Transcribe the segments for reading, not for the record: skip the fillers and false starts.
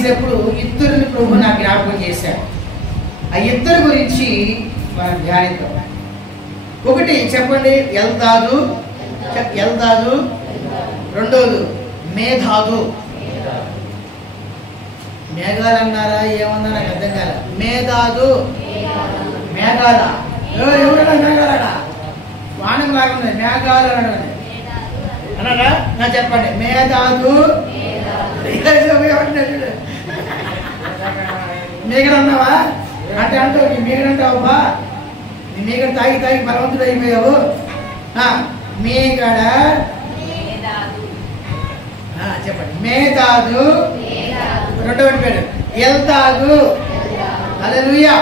చేసినప్పుడు ఇద్దరిని ప్రభు నాకు జ్ఞాపకం చేశాడు. ఆ ఇద్దరు గురించి మనం ధ్యానిద్దాం. ఒకటి చెప్పండి, ఎల్దాదు. ఎల్దాదు. రెండోది మేధాదు. మేఘాలు అన్నారా ఏమన్నా నాకు అర్థం కాల. మేధాదు. మేఘాల ఎవరైనా మేఘాలనా? వానం లాగా మేఘాలు అన్నారా? నా చెప్పండి, మేధాదు. మీగడ అన్నావా అంటే అంటావు, నీ మీగడ అంటావా? నీ మీగడ తాగి తాగి బలవంతుడు అయిపోయావు. మీగడ చెప్పండి, మేధాదు. రెండవ పేరు ఎల్దాదు. హల్లెలూయా.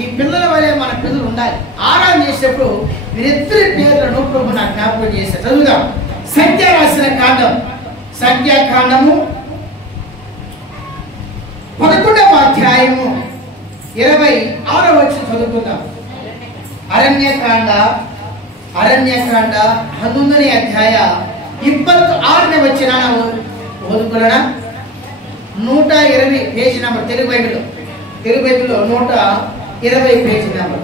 ఈ పిల్లల వలె మన పిల్లలు ఉండాలి. ఆరాధన చేసేటప్పుడు వీరిద్దరి పేర్లను ప్రభు నాకు జ్ఞాపకం చేశారు. చదువుదాం. సంఖ్య రాసిన కాండం, సంఖ్యాకాండము 11వ అధ్యాయము 26వ వచనం చదువుకుందాం. అరణ్యకాండ 19వ అధ్యాయ 26వ వచనం చదువుకున్నాడా? 120 పేజీ నెంబర్ తెలుగు బైబిల్లో 120 పేజీ నెంబర్.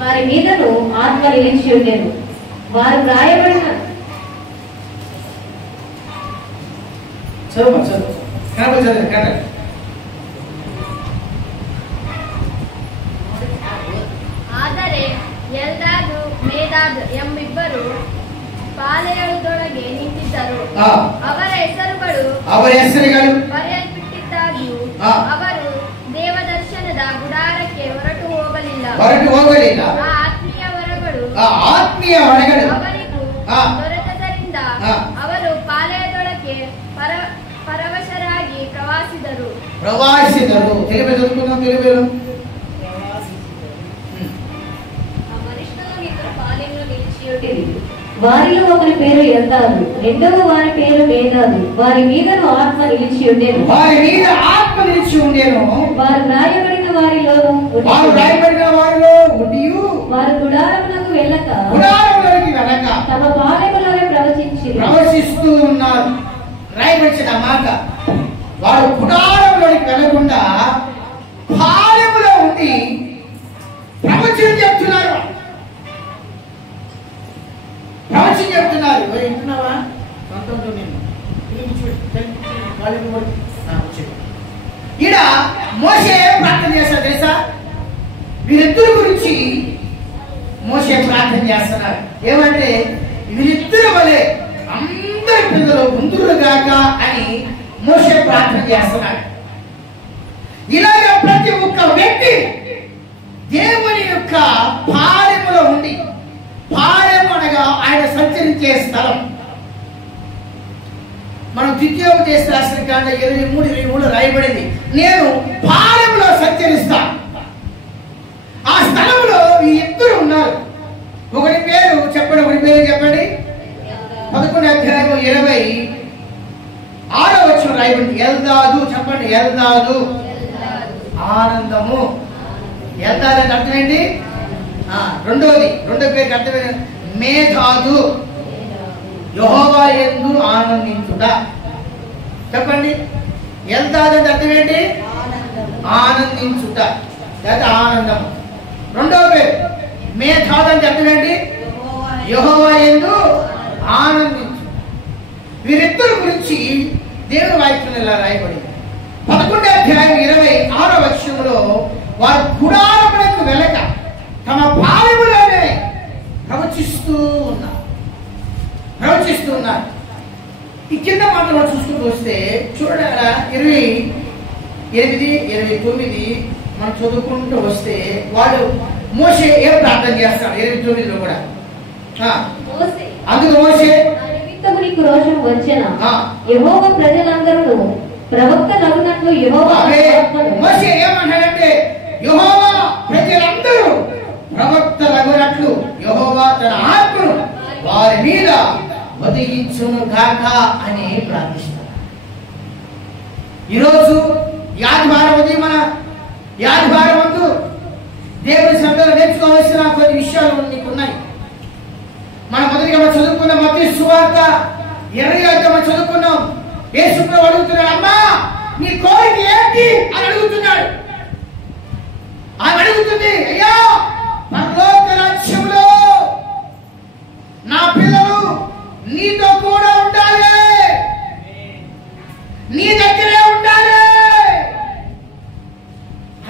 వారి మీదను ఆత్మ నిలిచి ఉండేను. వారు రాయబడిన ಆದರೆ ಎಲ್ದಾದು ಮೇದಾದ್ ಎಂಬಿಬ್ಬರು ಪಾಳೆಯದೊಳಗೆ ನಿಂತಿದ್ದರು. ಅವರ ಹೆಸರುಗಳು ಬರೆಯಲ್ಪಟ್ಟಿದ್ದಾಗ್ಯೂ ಅವರು ದೇವದರ್ಶನದ ಗುಡಾರಕ್ಕೆ ಹೊರಟು ಹೋಗಲಿಲ್ಲ. ಆತ್ಮೀಯ ಹೊರಗಳು ಅವರಿಗೂ ದೊರೆತದರಿಂದ ಅವರು ಪಾಳೆಯದೊಳಗೆ ಪರವಶರಾಗಿ ಪ್ರವಾಸಿದರು. వారిలో ఒకరి పేరు ఎల్దాదు, రెండవ వారి పేరు మేధాదు. వారి మీదను ఆత్మ నిలిచి ఉండేను. వారు రాయబడిన వారిలో వారు గుడారమునకు వెళ్ళక తమ పాలెములోనే ప్రవచిస్తూ ఉన్నారు. రాయబడిన మాట, వారు గుడారంలోకి వెళ్లకుండా పాలెములో ఉండి ప్రవచనం చెప్తున్నారు. వింటున్నావా? ఈడ మోషే ప్రార్థన చేస్తారు తెలుసా? వీరిద్దరి గురించి మోషే ప్రార్థన చేస్తున్నారు. ఏమంటే వీరిద్దరు వలె అందరి పిల్లలు ముందుగాక అని మోషే ప్రార్థన చేస్తున్నాడు. ఇలాగ ప్రతి ఒక్క వ్యక్తి దేవుని యొక్క పాలెములో ఉండి, పాలెము అనగా ఆయన సంచరించే స్థలం. మనం ద్వితీయోపదేశ రాసిన కాండ 23 రాయబడింది, నేను పాలెములో సంచరిస్తా. ఆ స్థలంలో ఈ ఇద్దరు ఉన్నారు. ఒకటి పేరు చెప్పండి, ఒకటి పేరు చెప్పండి. 11వ అధ్యాయం 26వ వచనం రాయబడింది. ఎల్దాదు. చెప్పండి, ఎల్దాదు. ఆనందము. ఎల్దాదు అంటే అర్థం ఏంటి? రెండో పేరుకి అర్థమైన మేధాదు. యెహోవా యందు ఆనందించుట. చెప్పండి, ఎల్దాదు అంటే అర్థం ఏంటి? ఆనందించుట లేదా ఆనందం. రెండో పేరు మేధాదు అంటే అర్థం ఏంటి? యెహోవా యందు ఆనందించు. వీరిద్దరి గురించి దేవుని వాక్యంలో ఇలా రాయబడింది. 11వ అధ్యాయం 26వ వచనంలో వారు గుడారములకు వెళ్ళక తమ పాలెములోనే ప్రవచిస్తూ ఉన్నారు. ఈ కింద మాత్రం చూసుకుంటూ వస్తే చూడాల 28, 29 మనం చదువుకుంటూ వస్తే వాళ్ళు మోషే ఏం ప్రార్థన చేస్తాడు 29లో కూడా. అందుకు మోషే నీకు రోషం వచ్చెన, యెహోవా ప్రజలందరూ ప్రవక్తలగునట్లు యెహోవా. మోషే ఏమంటాడంటే, యెహోవా ప్రజలందరూ ప్రవక్తలగునట్లు యెహోవా తన ఆత్మను వారి మీద ఉదయించును గాక అని ప్రార్థిస్తారు. ఈరోజు ఆదివారం ఉదయం మన ఆదివారం వద్దు దేవుని సన్నిధిలో నేర్చుకోవాల్సిన కొన్ని విషయాలు నీకు ఉన్నాయి. మనం మొదటిగా మనం చదువుకున్నాం మత్తయి సువార్త 20 మనం చదువుకున్నాం. యేసు ప్రభువు అడుగుతున్నాడు, అమ్మా నీ కోరిక ఏంటి అని అడుగుతున్నాడు. ఆమె అడుగుతుంది, అయ్యా పరలోక రాజ్యంలో నా పిల్లలు నీతో కూడా ఉండాలి, నీ దగ్గరే ఉండాలి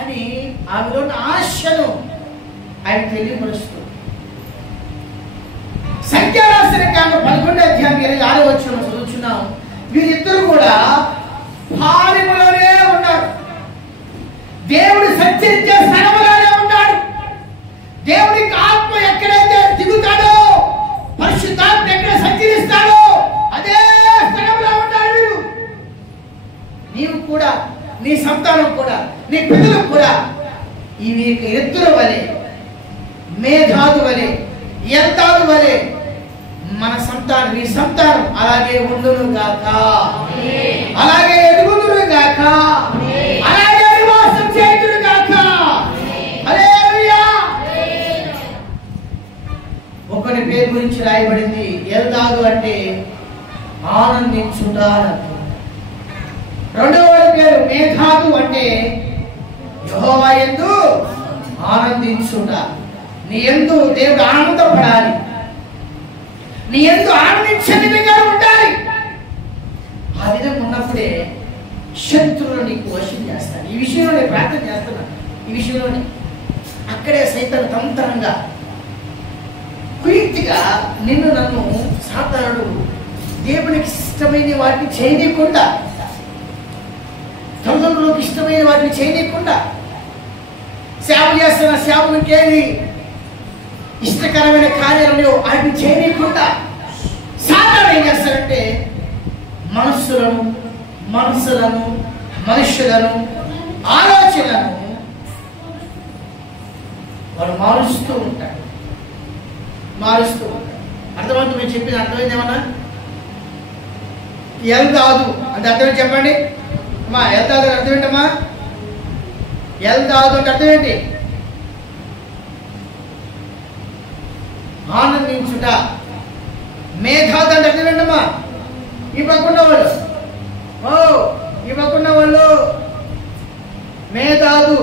అని ఆమెలో ఉన్న ఆశను ఆయన తెలియపరుస్తుంది. సంఖ్యారాసిన కాండం 11వ అధ్యాయం 26వ వచనం చదువుతున్నాం. వీరిద్దరు కూడా పాలెములోనే ఉన్నారు. దేవుడు సంచరించే స్థలములోనే ఉన్నాడు. దేవునికి ఆత్మ ఎక్కడైతే దిగుతాడో, పరిశుద్ధాత్మ ఎక్కడ సంచరిస్తాడో అదే స్థలంలో ఉన్నారు వీరు. నీవు కూడా, నీ సంతానం కూడా, నీ పిల్లలు కూడా ఇవి ఎద్దుల వలె, మేఘాదు వలె, ఎంతాదు వలె మన సంతానం, నీ సంతానం అలాగే ఉండును గాక, అలాగే ఎదుగుదురు గాక, అలాగే నివాసం చేయుదురు గాక. హల్లెలూయా. ఒకరి పేరు గురించి రాయబడింది ఎల్దాదు అంటే ఆనందించుట. రెండవ పేరు మేఘాదు అంటే యెహోవా యందు ఆనందించుట. నీ యందు దేవుడు ఆనందపడాలి, నీ యందు ఆనందించే విధంగా ఉండాలి. ఆ విధంగా ఉన్నప్పుడే శత్రువులు నీకు వశం చేస్తాను. ఈ విషయంలో నేను ప్రార్థన చేస్తున్నాను. ఈ విషయంలోనే అక్కడే సైతాను తంత్రంగా కుయుక్తిగా నిన్ను నన్ను సాతానుడు దేవునికి ఇష్టమైన వాటిని చేయనీయకుండా, తల్లిదండ్రులకు ఇష్టమైన వాటిని చేయనీయకుండా, సేవ చేస్తున్న సేవకునికి ఏది ఇష్టకరమైన కార్యాలను వాటిని చేయనీయకుండా సాతానుడు ఏం చేస్తాడంటే మనస్సులను, మనుషులను, ఆలోచనలను వాడు మారుస్తూ ఉంటాడు. అర్థమంటే మీరు చెప్పింది అర్థమైంది ఏమన్నా? ఎల్దాదు అంటే అర్థమేంటి చెప్పండి అమ్మా. ఎల్దాదు అంటే అర్థం ఏంటమ్మా? ఎల్దాదు అంటే అర్థం ఏంటి? ఆనందించుట. మేఘాదు అంటే అర్థం ఏంటమ్మా? ఈ పక్కన్న వాళ్ళు, ఈ పక్కన్న వాళ్ళు మేధాదు.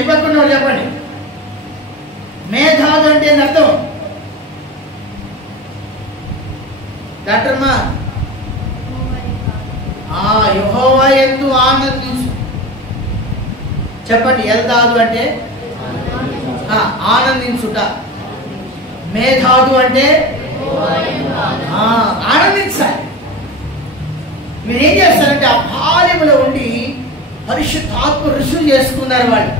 ఈ పక్కన్న వాళ్ళు చెప్పండి. మేధాదు అంటే అర్థం డాక్టర్మా? యెహోవా యందు ఆనందించు. చెప్పండి. ఎల్దాదు అంటే ఆనందించుట. మేధాదు అంటే ఆనందించాలి. మీరు ఏం చేస్తారంటే ఆ పాలెములో ఉండి పరిశుద్ధాత్మ రుసులు చేసుకున్నారు. వాళ్ళు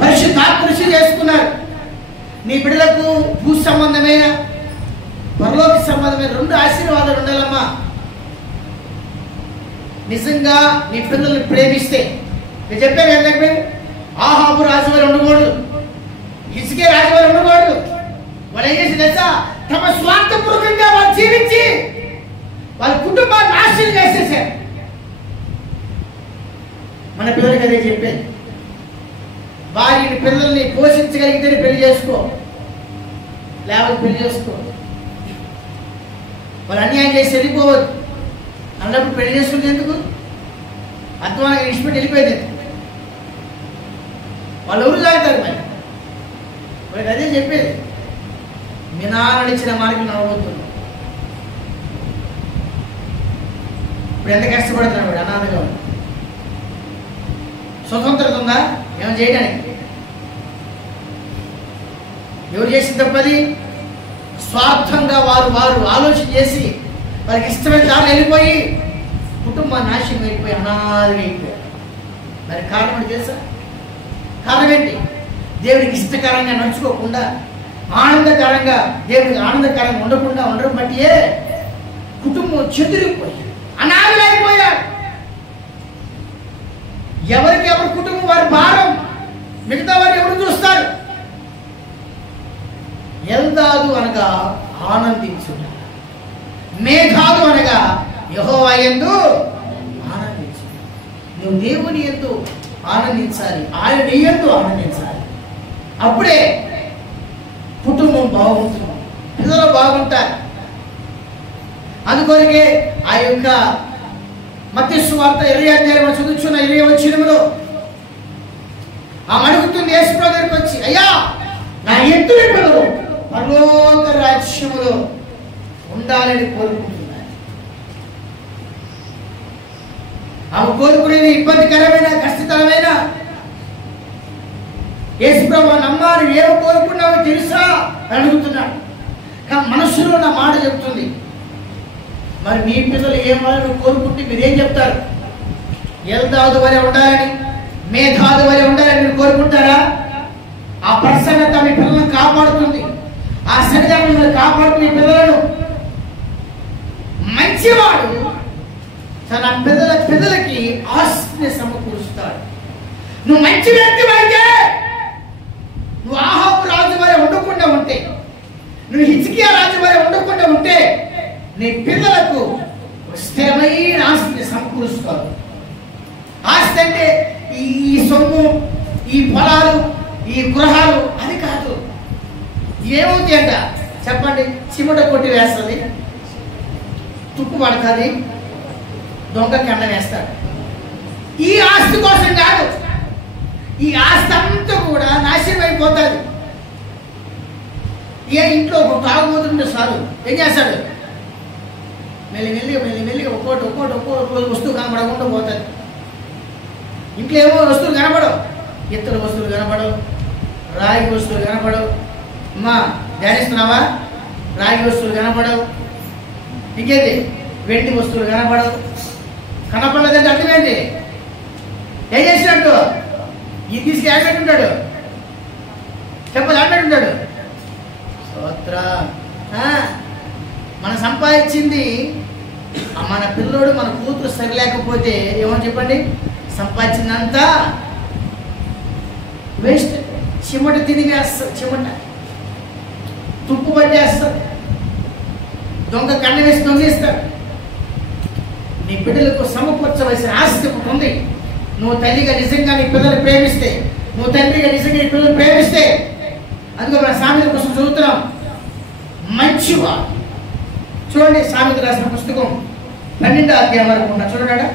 పరిశుద్ధాత్మ రుసులు చేసుకున్నారు. నీ బిడ్డలకు భూ సంబంధమైన, పరలోక సంబంధమైన 2 ఆశీర్వాదాలు ఉండాలమ్మా. నిజంగా నీ పిల్లల్ని ప్రేమిస్తే, నేను చెప్పాను కదా, ఆహాబు రాజువారు ఉండకూడదు, ఇసుకే రాజువారు ఉండకూడదు. వాళ్ళు ఏం చేసి తెలుసా? తమ స్వార్థపూర్వకంగా వాళ్ళు జీవించి వాళ్ళ కుటుంబాన్ని నాశనం చేసేసారు. మన పిల్లలకి అదే చెప్పేది. వారిని పిల్లల్ని పోషించగలిగితే పెళ్లి చేసుకో, లేకపోతే పెళ్లి చేసుకో. వాళ్ళు అన్యాయం చేసి వెళ్ళిపోవద్దు అన్నప్పుడు పెళ్లి చేసుకుంటే ఎందుకు? అర్థమానికి విడిచిపెట్టి వెళ్ళిపోయేది. వాళ్ళు ఎవరు తాగుతారు? మరి వాళ్ళకి అదే చెప్పేది. మీ నాన్న నడిచిన మార్గం నడవబోతుంది. ఇప్పుడు ఎంత కష్టపడుతున్నాడు వాడు అనాథగా. స్వతంత్రత ఉందా ఏమైనా చేయడానికి? ఎవరు చేసిన తప్పది? స్వార్థంగా వారు ఆలోచన చేసి వాళ్ళకి ఇష్టమైన దారులు వెళ్ళిపోయి కుటుంబాన్ని నాశనం అయిపోయి అనాథగా అయిపోయారు. మరి కారణం ఏంటి తెలుసా? కారణం ఏంటి? దేవుడికి ఇష్టకరంగా నడుచుకోకుండా, ఆనందకరంగా, దేవుడికి ఆనందకరంగా ఉండడం బట్టియే కుటుంబం చెదిరిపోయి అనాథలైపోయారు. ఎవరికి ఎవరి కుటుంబం వారి భారం, మిగతా వారు ఎవరు చూస్తారు? ఎల్దాదు అనగా ఆనందించుట, మేఘాదు అనగా యెహోవా యందు ఆనందించుట. నీ నువ్వు దేవుని యందు ఆనందించాలి, ఆయన నీ యందు ఆనందించాలి. అప్పుడే కుటుంబం బాగుంటుంది, పిల్లలు బాగుంటారు. అందుకొరకే ఆ యొక్క మత్తయి సువార్త 20వ అధ్యాయం చదువుచున్న 20వ వచనములో ఆమె అడుగుతుంది యేసుప్రభు దగ్గరికి వచ్చి, అయ్యా నా ఎత్తుని పిల్లలు పరలోక రాజ్యములో ఉండాలని కోరుకుంటున్నారు. ఆమె కోరుకునేది ఇబ్బందికరమైన కష్టతరమైన, యేసుప్రభు నమ్మా నువ్వు ఏమో కోరుకున్నావో తెలుసా అని అడుగుతున్నాడు. కానీ మనసులో నా మాట చెప్తుంది, మరి మీ పిల్లలు ఏమని కోరుకుంటే మీరేం చెప్తారు? ఎల్దాదు వలె ఉండాలని, మేధాదు వలె ఉండాలని మీరు కోరుకుంటారా? ఆ ప్రసన్నత మీ పిల్లలను కాపాడుతుంది, ఆ సన్నిధానంలో కాపాడుతుంది. పిల్లలను మంచివాడు తన పిల్లలకి ఆస్తిని సమకూరుస్తాడు. నువ్వు మంచి వ్యక్తి అయితే, నువ్వు ఆహాబు రాజు వలె ఉండకుండా ఉంటే, నువ్వు హిజ్కియా రాజు వలె ఉండకుండా ఉంటే, నీ పిల్లలకు స్థిరమైన ఆస్తిని సమకూరుస్తాడు. ఆస్తి అంటే ఈ సొమ్ము, ఈ పొలాలు, ఈ గృహాలు అది కాదు. ఏమవుతాయి అంట చెప్పండి? చిమట కొట్టి వేస్తుంది, తుప్పు పడుతుంది, దొంగ కెండ వేస్తాడు. ఈ ఆస్తి కోసం కాదు, ఈ ఆస్తి అంతా కూడా నాశనం అయిపోతుంది. ఏ ఇంట్లో ఒక తాగుబోతుంటే చాలు ఏం చేస్తాడు? మెల్లిగా ఒక్కోటి వస్తువు కనబడకుండా పోతుంది. ఇంట్లో ఏమో వస్తువులు కనబడవు, ఇతర వస్తువులు కనబడవు, రాగి వస్తువులు కనబడవు. అమ్మా ధ్యానిస్తున్నావా? రాగి వస్తువులు కనబడవు, ఇంకేది వెండి వస్తువులు కనబడవు. కనపడలేదంటే అర్థమేంటి? ఏం చేసినట్టు? ఇది తీసుకు ఆడినట్టుంటాడు, చెప్పదు ఆడినట్టుంటాడు. స్తోత్ర. మనం సంపాదించింది మన పిల్లోడు మన కూతురు సరిలేకపోతే ఏమని చెప్పండి? సంపాదించిందంతా వేస్ట్. చిమట తిరిగేస్తుంది, చిమట తుప్పు పట్టేస్తుంది, దొంగ కన్న వేసి దొంగిస్తాడు. నీ బిడ్డలకు సమకూర్చవలసిన ఆస్తి ఒకటి ఉంది. నువ్వు తల్లిగా నిజంగా నీ పిల్లలు ప్రేమిస్తే, నువ్వు తండ్రిగా నిజంగా నీ పిల్లలు ప్రేమిస్తే, అందుకే మన సామెతల కోసం చదువుతున్నాం. మంచివా చూడండి, సామెతలు రాసిన పుస్తకం 12వ అధ్యాయం వరకు ఉన్నా చూడండి.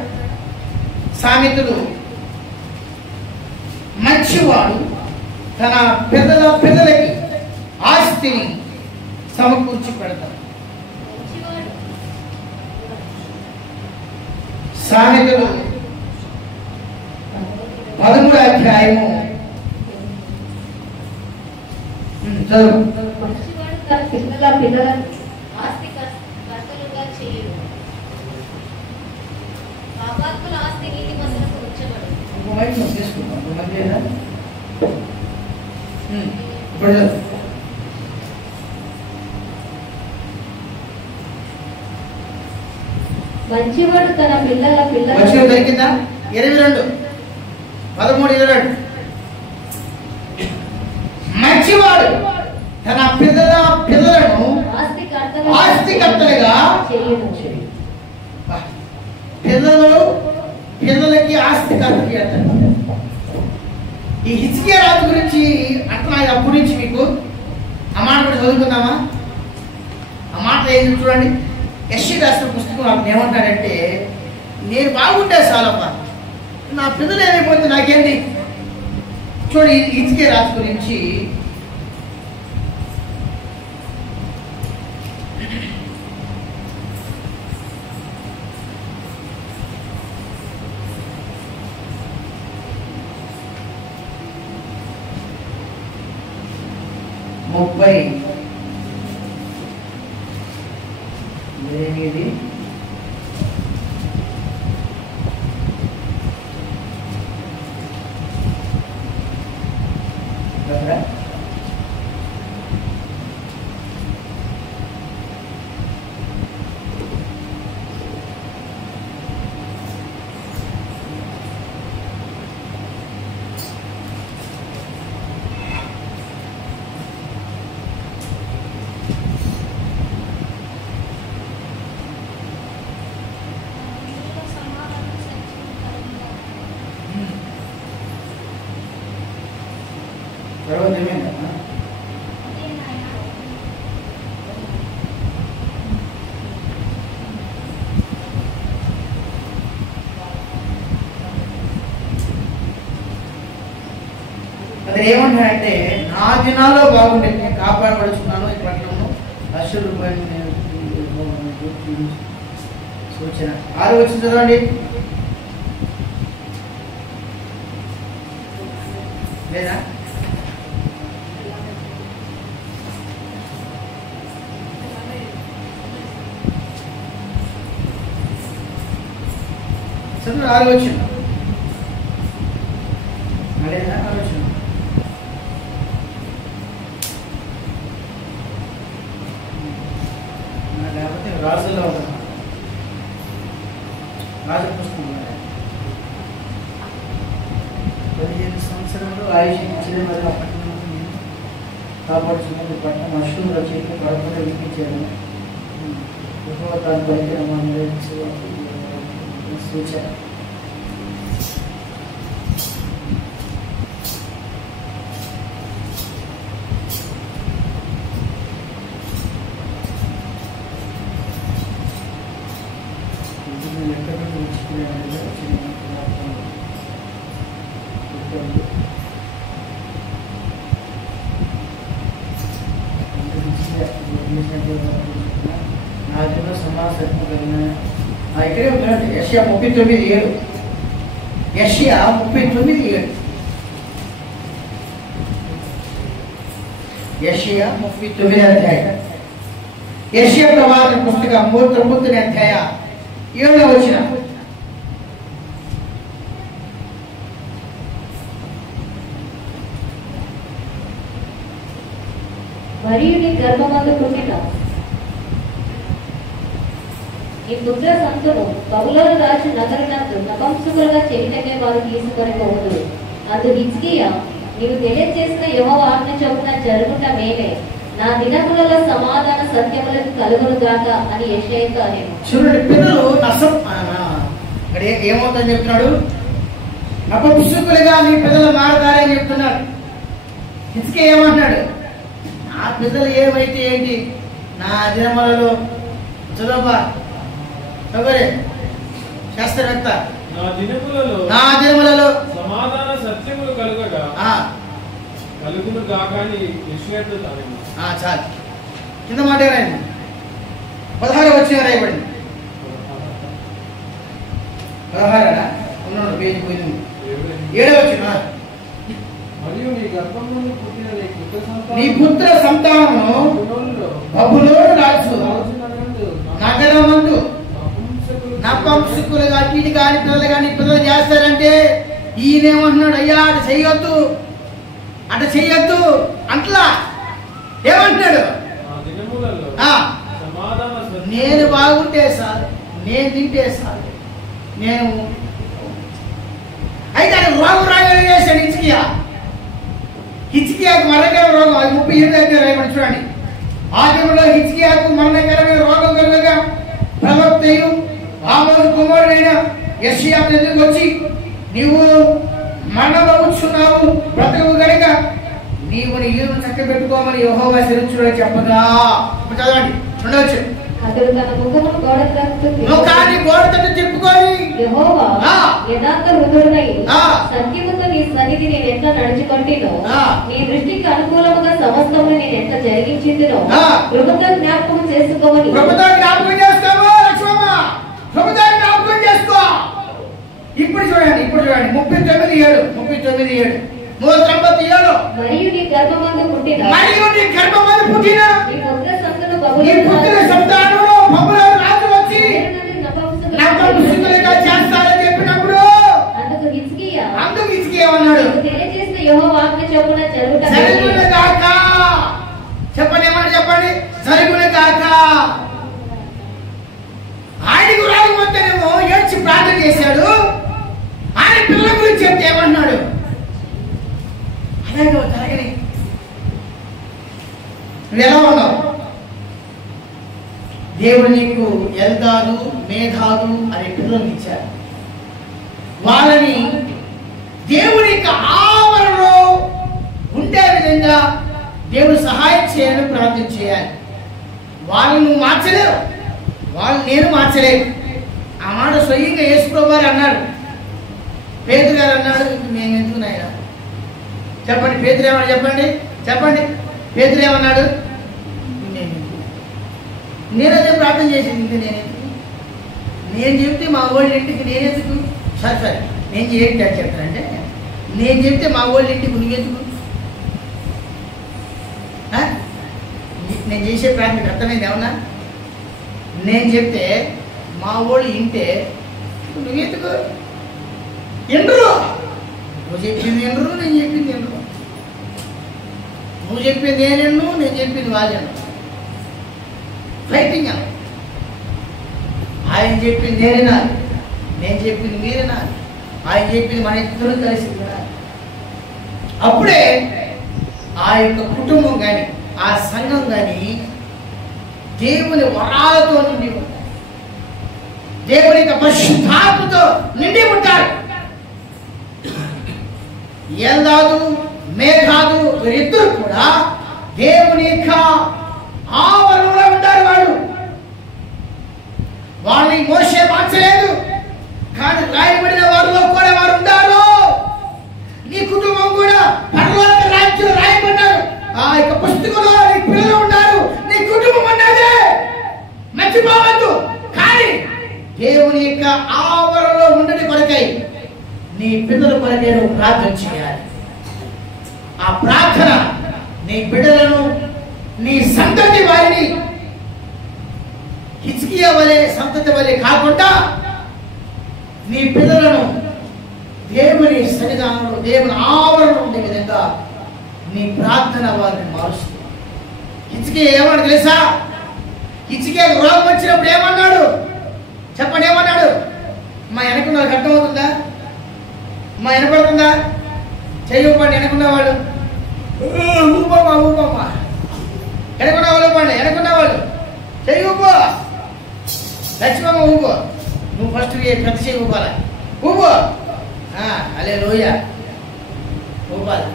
సామెతలు, మంచివాడు తన పిల్లలకి ఆస్తిని సమకూర్చి పెడతాడు. సామెతలు 13వ అధ్యాయము చదువు. పిల్లలను ఆస్తి కర్తలుగా చేయరు, పాపాత్ముల ఆస్తి నీతిమంతులకు ఉంచబడు. మంచివాడు తన పిల్లల దొరికిందా? 22 13 22. మంచివాడు తన పిల్లలను ఆస్తికర్తలుగా పిల్లలకి ఆస్తికర్తలు చేస్తారు. ఈ హిజ్కియా రాజు గురించి అర్థమైంది అప్పటి నుంచి మీకు. ఆ మాట కూడా చదువుకుందామా? ఆ మాట ఏంటి చూడండి. యెషయా రాసిన పుస్తకం అప్పుడు ఏమంటాడంటే, నేను బాగుంటే చాలమ్మా, నా పిల్లలు ఏమైపోతే నాకేంటి. చూడండి హిజ్కియా రాజు గురించి. ఇది తర్వాత ఏమైందా? అతను ఏమంటాడంటే నా దినాల్లో బాగుండేది, నేను కాపాడబడుచున్నాను ఈ పట్టణంలో ₹1,00,000 నేను సూచన. 6 వచ్చింది చదవండి. లేదా చదువు 6 వచ్చింది. లేదా 6 వచ్చింది. లేకపోతే రాజుల్లో ఉంటుంది, రాజు పుస్తకం 15 సంవత్సరాలు ఆయుష్ ఇచ్చిన మరియు ఆ పట్టణం కాపాడుచున్న పట్టణం అశ్వరుల చేతికి పడకుండా వినిపించారు. దాని పరికరం సూచన. ఇక్కడే ఉందండి. యెషయా 39:7. యెషయా 39:7. యెషయా 39 అధ్యాయం. యెషయా ప్రవాచక పుస్తకం 39 అధ్యాయ 7వ వచనం. మరియు నీ గర్భమందు పుట్టిన ఈ పుత్ర సంతును బబులోను రాజు నగరినందు నపుంసకులుగా చెవిటకే వారు తీసుకొని పోవుదురు. అందు హిజ్కియా, నీవు తెలియజేసిన యెహోవా ఆజ్ఞ చొప్పున జరుగుట మేలే, నా దినములలో సమాధాన సత్యములకు కలుగును గాక అని యెషయాతో అనేను. చూడండి, పిల్లలు ఇక్కడ ఏమవుతుందని చెప్తున్నాడు? నపుంసకులుగా నీ పిల్లలు మారతారని చెప్తున్నాడు. హిజ్కియా ఏమంటున్నాడు? నా పిల్లలు ఏమైతే ఏంటి, నా దినములలో చదవబా చదవరే శాస్త్రవేత్త, నా దినములలో సమాధాన సత్యములు కలుగును గాక అని యెషయాతో అనేను. చాలు, కింద మాట రాయండి. 16 వచ్చిన రాయబడింది. 16 ఉన్నాడు, పేజీ పోయింది. 7 వచ్చిన. మరియు నీ గర్భమును పుట్టిన నీ పుత్ర సంతానము బబులోను రాజు నగరమందు నపుంసకులుగా కీడి కాని పిల్లలు కానీ పిల్లలు చేస్తారంటే ఈయనేమంటున్నాడు? అయ్యా అటు చెయ్యొద్దు, అటు చెయ్యొద్దు అంట్లా. ఏమంటున్నాడు? నేను బాగుంటే సార్, నేను తింటే సార్, నేను అయితే ఆయన రోగం రాయని చేశాడు హిజ్కియా. హిజ్కియాకు మరణకరమైన రోగం, అది 37 అయితే రాయబడి చూడండి. ఆదిలో హిజ్కియాకు మరణకరమైన రోగం కలుగగా ప్రవక్తయు ఆమోను కుమారుడైన యెషయా దగ్గరికి వచ్చి, నీవు మరణమవుచున్నావు, బ్రతుకు గనుక నీవు నీ ఇల్లును చక్కబెట్టుకోమని యెహోవా సెలవిచ్చునని చెప్పగా. చదవండి, ఉండవచ్చు. అతడు తన ముఖమును ముఖాన్ని గోడ తట్టు తిప్పుకొని, యెహోవా యథార్థ హృదయుడై సత్యముతో నీ సన్నిధి నేను ఎట్లా నడుచుకొంటినో, నీ దృష్టికి అనుకూలముగా సమస్తమును నేను ఎట్లా జరిగించిందినో ప్రభుత్వ జ్ఞాపకం చేసుకోమని. ప్రభుత్వ జ్ఞాపకం చేసుకోమో లక్ష్మమ్మ, ప్రభుత్వ జ్ఞాపకం చేసుకో. ఇప్పుడు చూడండి 39:7. 39:7. 137. మరియు నీ గర్భమందు పుట్టిన నీ పుత్ర సంతానము బబులోను రాజు వచ్చి నపుంసకులుగా చేస్తారని చెప్పినప్పుడు అందుకు హిజ్కియా ఏమన్నాడు? తెలియజేసిన యెహోవా ఆజ్ఞ చొప్పున జరుగును గాక. చెప్పండి, ఏమన్నా చెప్పండి. జరుగును గాక. ఆయనకు రాకపోతేనేమో ఏడ్చి ప్రార్థన చేశాడు. ఆయన పిల్లల గురించి చెప్తే ఏమన్నాడు? అలాగే జరగని. నువ్వు ఎలా ఉన్నావు? దేవుడు నీకు ఎల్దాదు, మేధాదు అనే పిల్లల్ని ఇచ్చారు. వాళ్ళని దేవుని యొక్క ఆవరణలో ఉండే విధంగా దేవుడు సహాయం చేయాలని ప్రార్థన చేయాలి. వాళ్ళని నువ్వు మార్చలేవు, వాళ్ళని నేను మార్చలేను. ఆ మాట స్వయంగా యేసు ప్రభువు వారు అన్నాడు. పేతురు గారు అన్నాడు, మేము ఎందుకు నాయనా చెప్పండి. పేతురు ఏమన్నాడు చెప్పండి, చెప్పండి. పేతురు ఏమన్నాడు? నేను అదే ప్రార్థన చేసింది. ఇంకా నేను చెప్తే మా వాళ్ళ ఇంటికి నేనెందుకు? సరే నేను ఏంటి అని చెప్తానంటే, నేను చెప్తే మా వాళ్ళ ఇంటికి నువ్వెందుకు? నేను చేసే ప్రార్థనకు అర్థమైంది ఏమన్నా? నేను చెప్తే మా వాళ్ళు ఇంటే నువ్వెందుకు? ఎండరు నువ్వు చెప్పింది ఎండరు, నేను చెప్పింది ఎండరు. నువ్వు చెప్పింది నేనెన్ను, నేను చెప్పింది వాళ్ళెన్ను. ఫైటింగ్ అన్న. ఆయన చెప్పింది నేనేనా, నేను చెప్పింది మీరేనా, ఆయన చెప్పింది మన ఇద్దరు కలిసి వినాలి. అప్పుడే ఆ యొక్క కుటుంబం కానీ ఆ సంఘం కానీ దేవుని వరాలతో నిండి ఉంటారు, దేవుని యొక్క పరిశుద్ధాత్మతో నిండి ఉంటారు. ఎల్దాదు మేఘాదు వీరిద్దరు కూడా దేవుని యొక్క ఆవరణలో ఉంటారు. వాళ్ళని మోసే మార్చలేదు, కానీ రాయబడిన వారిలో కూడా వారు ఉంటారు. నీ కుటుంబం కూడా పరలోక రాజ్యంలో రాయబడ్డారు. ఆ యొక్క పుస్తకంలో నీ పిల్లలు ఉన్నారు, నీ కుటుంబం ఉన్నదే, మర్చిపోవద్దు. కానీ దేవుని యొక్క ఆవరణలో ఉండని కొరకై నీ పిల్లల కొరకై నువ్వు ప్రార్థన చేయాలి. ఆ ప్రార్థన నీ బిడ్డలను, నీ సంతతి వారిని హిజ్కియా వలె సంతతి వలె కాకుండా నీ పిల్లలను దేవుని సన్నిధానంలో, దేవుని ఆవరణలో ఉండే విధంగా నీ ప్రార్థన వారిని మారుస్తుంది. హిజ్కియా ఏమన్నాడు తెలుసా? హిజ్కియా రోగం వచ్చినప్పుడు ఏమన్నాడు చెప్పండి? ఏమన్నాడు? మా వెనకున్న వాళ్ళకి అర్థమవుతుందా? మా వినపడుతుందా? చెయ్యప్పండి వెనకున్న వాళ్ళు, ఊపమ్మా ఊపమ్మా. వెనకున్న వాళ్ళు ఊపండి, వెనకున్న వాళ్ళు చెయ్యి ఊపో. లక్ష్మమ్మ ఊపో. నువ్వు ఫస్ట్ పెద్ద చెయ్యి ఊపాల. ఊపో. అలే లోయ ఊపాలి.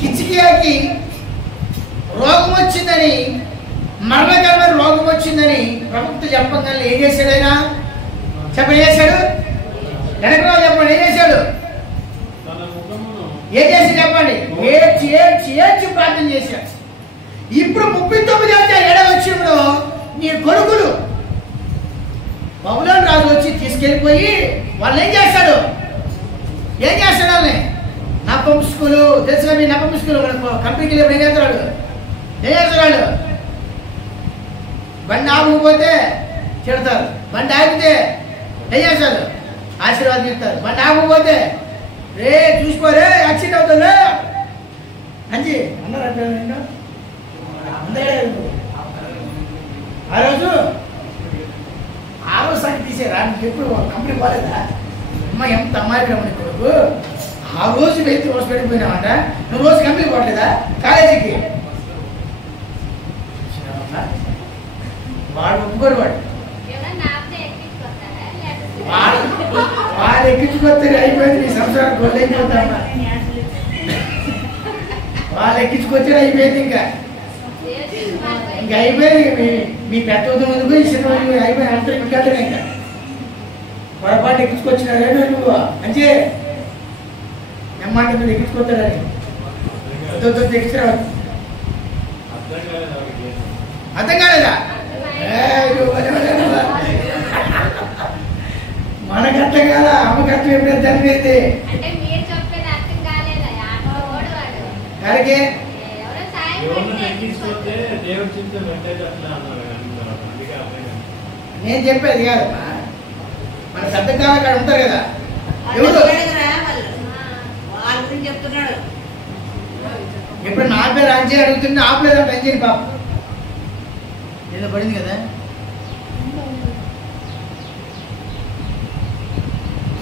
హిజ్కియాకి రోగం వచ్చిందని, మరణకరమైన రోగం వచ్చిందని ప్రవక్త చెప్పగానే ఏం చేశాడు ఆయన? చెప్పండి, ఏం చేశాడు? వెనక చెప్పండి, ఏం చేశాడు? ఏం చేసి చెప్పండి? ఏడ్చి ఏడ్చి ఏడ్చి ప్రార్థన చేశాడు. ఇప్పుడు 39 వచ్చంలో నీ కొడుకులు బబులోను రాజు వచ్చి తీసుకెళ్ళిపోయి వాళ్ళు ఏం చేస్తాడు? వాళ్ళని నపంసకులు తెలుసుగా, మీ నపంసకులు కంపెనీకి ఏం చేస్తున్నాడు? బండి ఆగిపోతే తిడతారు, బండి ఆగితే ఏం చేస్తారు? ఆశీర్వాదం ఇస్తారు. బండి ఆగిపోతే రే చూసుకోరే యాక్సిడెంట్ అవుతుంది అంచి అన్నారు. ఆ రోజు సంగతి తీసేరా? నీకు ఎప్పుడు కంపెనీ పోలేదా? అమ్మ ఎంత అమ్మాయి కొడుకు, ఆ రోజు వెళ్తే రోజు పెట్టిపోయినావంట. నువ్వు రోజు కంపెనీ పోవట్లేదా కాలేజీకి? వాడు ఒప్పుకోరు. వాడు ఎక్కించుకొస్తే అయిపోయింది నీ సంసారం గొడ్లు అయిపోతామా? వాళ్ళు ఎక్కించుకొచ్చే అయిపోయింది. ఇంకా అయిపోయింది. మీ పెద్ద ముందుకు చిన్న అయిపోయింది. అంతా ఇంకట్టనే ఇంకా పొరపాటు ఎక్కించుకొచ్చినారే నువ్వు అంటే ఎమ్మాట మీద ఎక్కించుకొస్తాడని ఎక్కించరావు. అర్థం కాలేదా? మనకు అర్థం కాదా? అమ్మకి అర్థం ఎప్పుడైతే చనిపోయింది కరెక్టే. నేను చెప్పేది కాదమ్మా, మన శబ్దకాల అక్కడ ఉంటారు కదా, ఎవరు చెప్తున్నాడు. ఇప్పుడు నా పేరు అంజయ్ అడుగుతుంటే ఆపలేదంటే అంజయ్ పాప ఏదో పడింది కదా.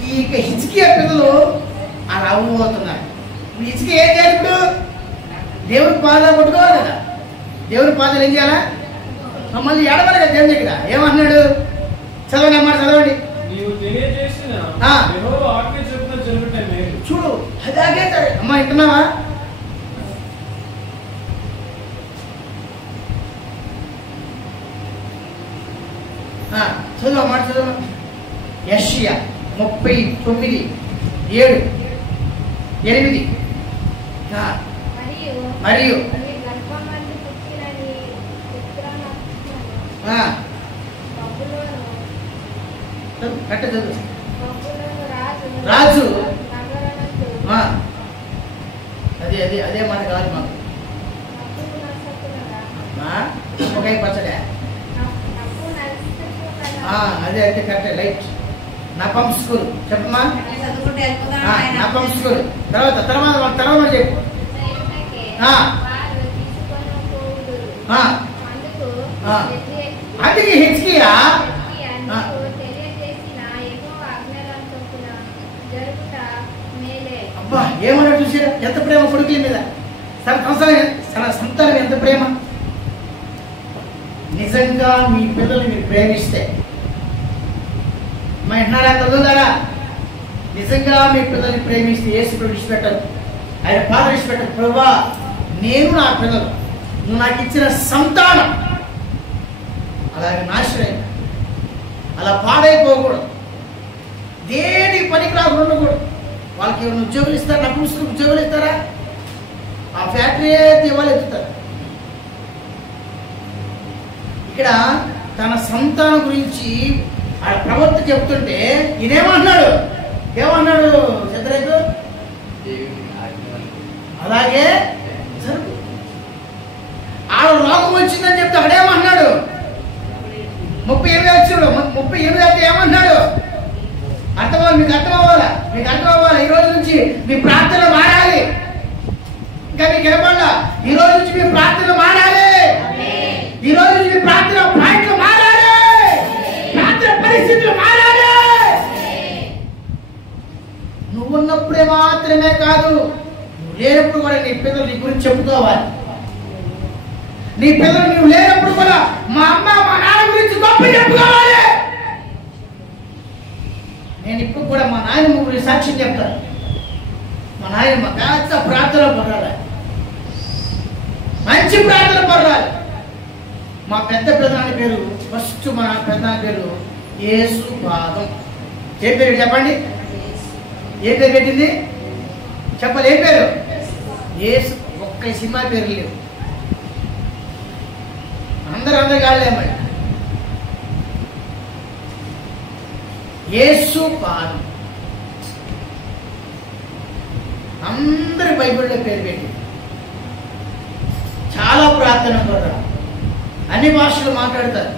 ఈ హిజ్కియా పిల్లలు అలా అవ్వబోతున్నారు. హిజ్కియా ఏం చేయాలి? ఇప్పుడు దేవుని పాదాలు పట్టుకోవాలి కదా. దేవుని పాదాలు ఏం చేయాలా? మమ్మల్ని ఏడవాలి కదా దేవుని దగ్గర. ఏమన్నాడు? చదవండి అమ్మాట, చదవండి. చూడు అదాగే అమ్మా, వింటున్నావా? మాట చదువు. యెషయా 39:7-8. మరియు కట్ట చదువు. రాజు అదే అదే అదే మాట కాదు మాకు. ఒక పచ్చడే అదే అయితే కరెక్టే. లైట్ నపంసకులు చెప్పమ్మా. నపంసకులు తర్వాత తర్వాత తర్వాత చెప్పు. అందుకే హిజ్కియా అబ్బా ఏమన్నా చూసారా ఎంత ప్రేమ కొడుకుల మీద. తన సంతానం ఎంత ప్రేమ. నిజంగా మీ పిల్లల్ని మీరు ప్రేమిస్తే మా ఇంటున్నారా చదువుతారా? నిజంగా మీ పిల్లల్ని ప్రేమిస్తే యేసు విడిచిపెట్టరు, ఆయన పాద విడిచిపెట్టరు. ప్రభువా నేను నా పిల్లలు నువ్వు నాకు ఇచ్చిన సంతానం అలాగే నాశనం అలా పాడైపోకూడదు, దేని పనికి రాకుండా ఉండకూడదు. వాళ్ళకి ఏమైనా ఉద్యోగులు ఇస్తారా? నపుంసకులకు ఉద్యోగులు ఇస్తారా? ఆ ఫ్యాక్టరీ ఇవాళ ఎత్తుతారు. ఇక్కడ తన సంతానం గురించి ఆ ప్రవక్త చెప్తుంటే ఈయనేమన్నాడు? ఏమన్నాడు చంద్రయ్య? అలాగే జరుగు. ఆడ రోగం వచ్చిందని చెప్తే అక్కడేమన్నాడు? 38 వచ్చినాడు. 38 అయితే ఏమన్నాడు? అర్థమవ్వాలి, మీకు అర్థమవ్వాలా, మీకు అర్థమవ్వాలి. ఈ రోజు నుంచి మీ ప్రార్థన మారాలి. ఇంకా మీకు ఏమన్నా ఈ రోజు నుంచి మీ ప్రార్థన మారాలి. ఈ రోజు నుంచి మీ ప్రార్థన పాయింట్లు మారాలి, ప్రార్థన పరిస్థితులు మారాలి. నువ్వున్నప్పుడే మాత్రమే కాదు, నువ్వు లేనప్పుడు కూడా నీ పిల్లలు నీ గురించి చెప్పుకోవాలి. నీ పిల్లలు నువ్వు లేనప్పుడు కూడా మా అమ్మ మా నాన్న గురించి గొప్ప చెప్పుకోవాలి. నేను ఇప్పుడు కూడా మా నాయనమ్మ గురించి సాక్ష్యం చెప్తాను. మా నాయనమ్మ కాస్త ప్రార్థన పడాలి, మంచి ప్రార్థన పడాలి. మా పెద్ద పెద్దనాన్న పేరు ఫస్ట్ మా పెద్దనాన్న పేరు యేసు పాదం. ఏ పేరు చెప్పండి? ఏ పేరు పెట్టింది చెప్పాలి? ఏ పేరు? యేసు. ఒక్క సినిమా పేరు లేవు, అందరు కాళ్ళేమై యేసు పాదం. అందరి బైబిల్లో పేరు పెట్టి చాలా ప్రార్థన పడతారు, అన్ని భాషలు మాట్లాడతారు.